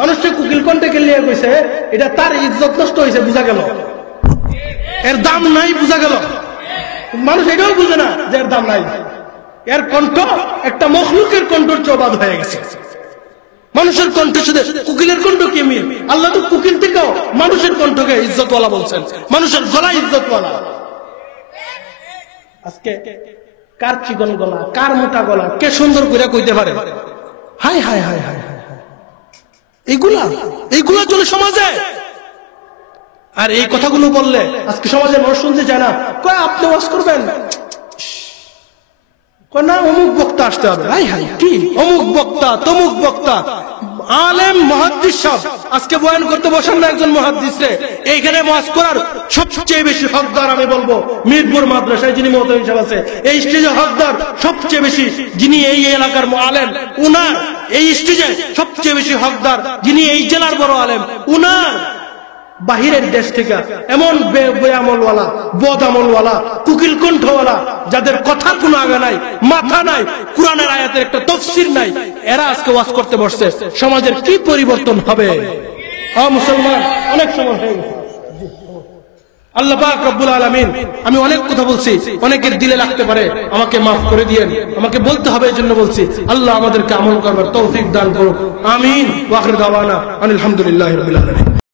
মানুষকে কোকিল কণ্ঠে লিয়ে কইছে, এটা তার ইজ্জত নষ্ট হয়েছে, বুঝা গেল, এর দাম নাই, বুঝা গেল। মানুষ এটাও বুঝে না যে এর দাম নাই, এর কণ্ঠ একটা মখলুকের কণ্ঠের চবাদ হয়ে গেছে। মানুষের কণ্ঠের সাথে কোকিলের কণ্ঠ কি মিল? আল্লাহ তো কোকিল থেকেও মানুষের কণ্ঠকে ইজ্জতওয়ালা বলছেন, মানুষের গলা ইজ্জতওয়ালা। আজকে কার চিকন গলা, কার মোটা গলা, কে সুন্দর করে কইতে পারে? হায় হায় হায় হায় হায়, এইগুলা চলে সমাজে। আর এই কথাগুলো বললে আজকে সমাজের মানুষ শুনতে চায় না। কয় আপনি ওয়াজ করবেন, কয় না অমুক বক্তা আসতে হবে। হাই হাই, কি অমুক বক্তা তমুক বক্তা? আলেম মুহাদ্দিস সব আজকে বয়ান করতে বসেন না একজন মুহাদ্দিস রে। এইখানে ওয়াজ করার সবচেয়ে বেশি হকদার আমি বলবো মিরপুর মাদ্রাসায় যিনি মুহতামিম সাহেব আছে, এই স্টেজে হকদার সবচেয়ে বেশি যিনি এই এলাকার আলেম, উনার এই স্টেজে সবচেয়ে বেশি হকদার যিনি এই জেলার বড় আলেম, উনার বাহিরের দেশ থেকে এমন বেআমলওয়ালা, বদামলওয়ালা, কুকিল কণ্ঠওয়ালা, যাদের কথার কোনো আগা নাই, মাথা নাই, কোরআনের আয়াতের একটা তাফসীর নাই, এরা আজকে ওয়াজ করতে বসছে। সমাজের কি পরিবর্তন হবে? মুসলমান, অনেক সময় হয়ে গেছে। আল্লাহ পাক রব্বুল আলামিন, আমি অনেক কথা বলছি, অনেকের দিলে লাগতে পারে, আমাকে মাফ করে দিয়েন, আমাকে বলতে হবে এই জন্য বলছি। আল্লাহ আমাদেরকে আমল করবার তৌফিক দান করুন, আমিন। ওয়া আখিরু দাওয়ানা আলহামদুলিল্লাহি রাব্বিল আলামিন।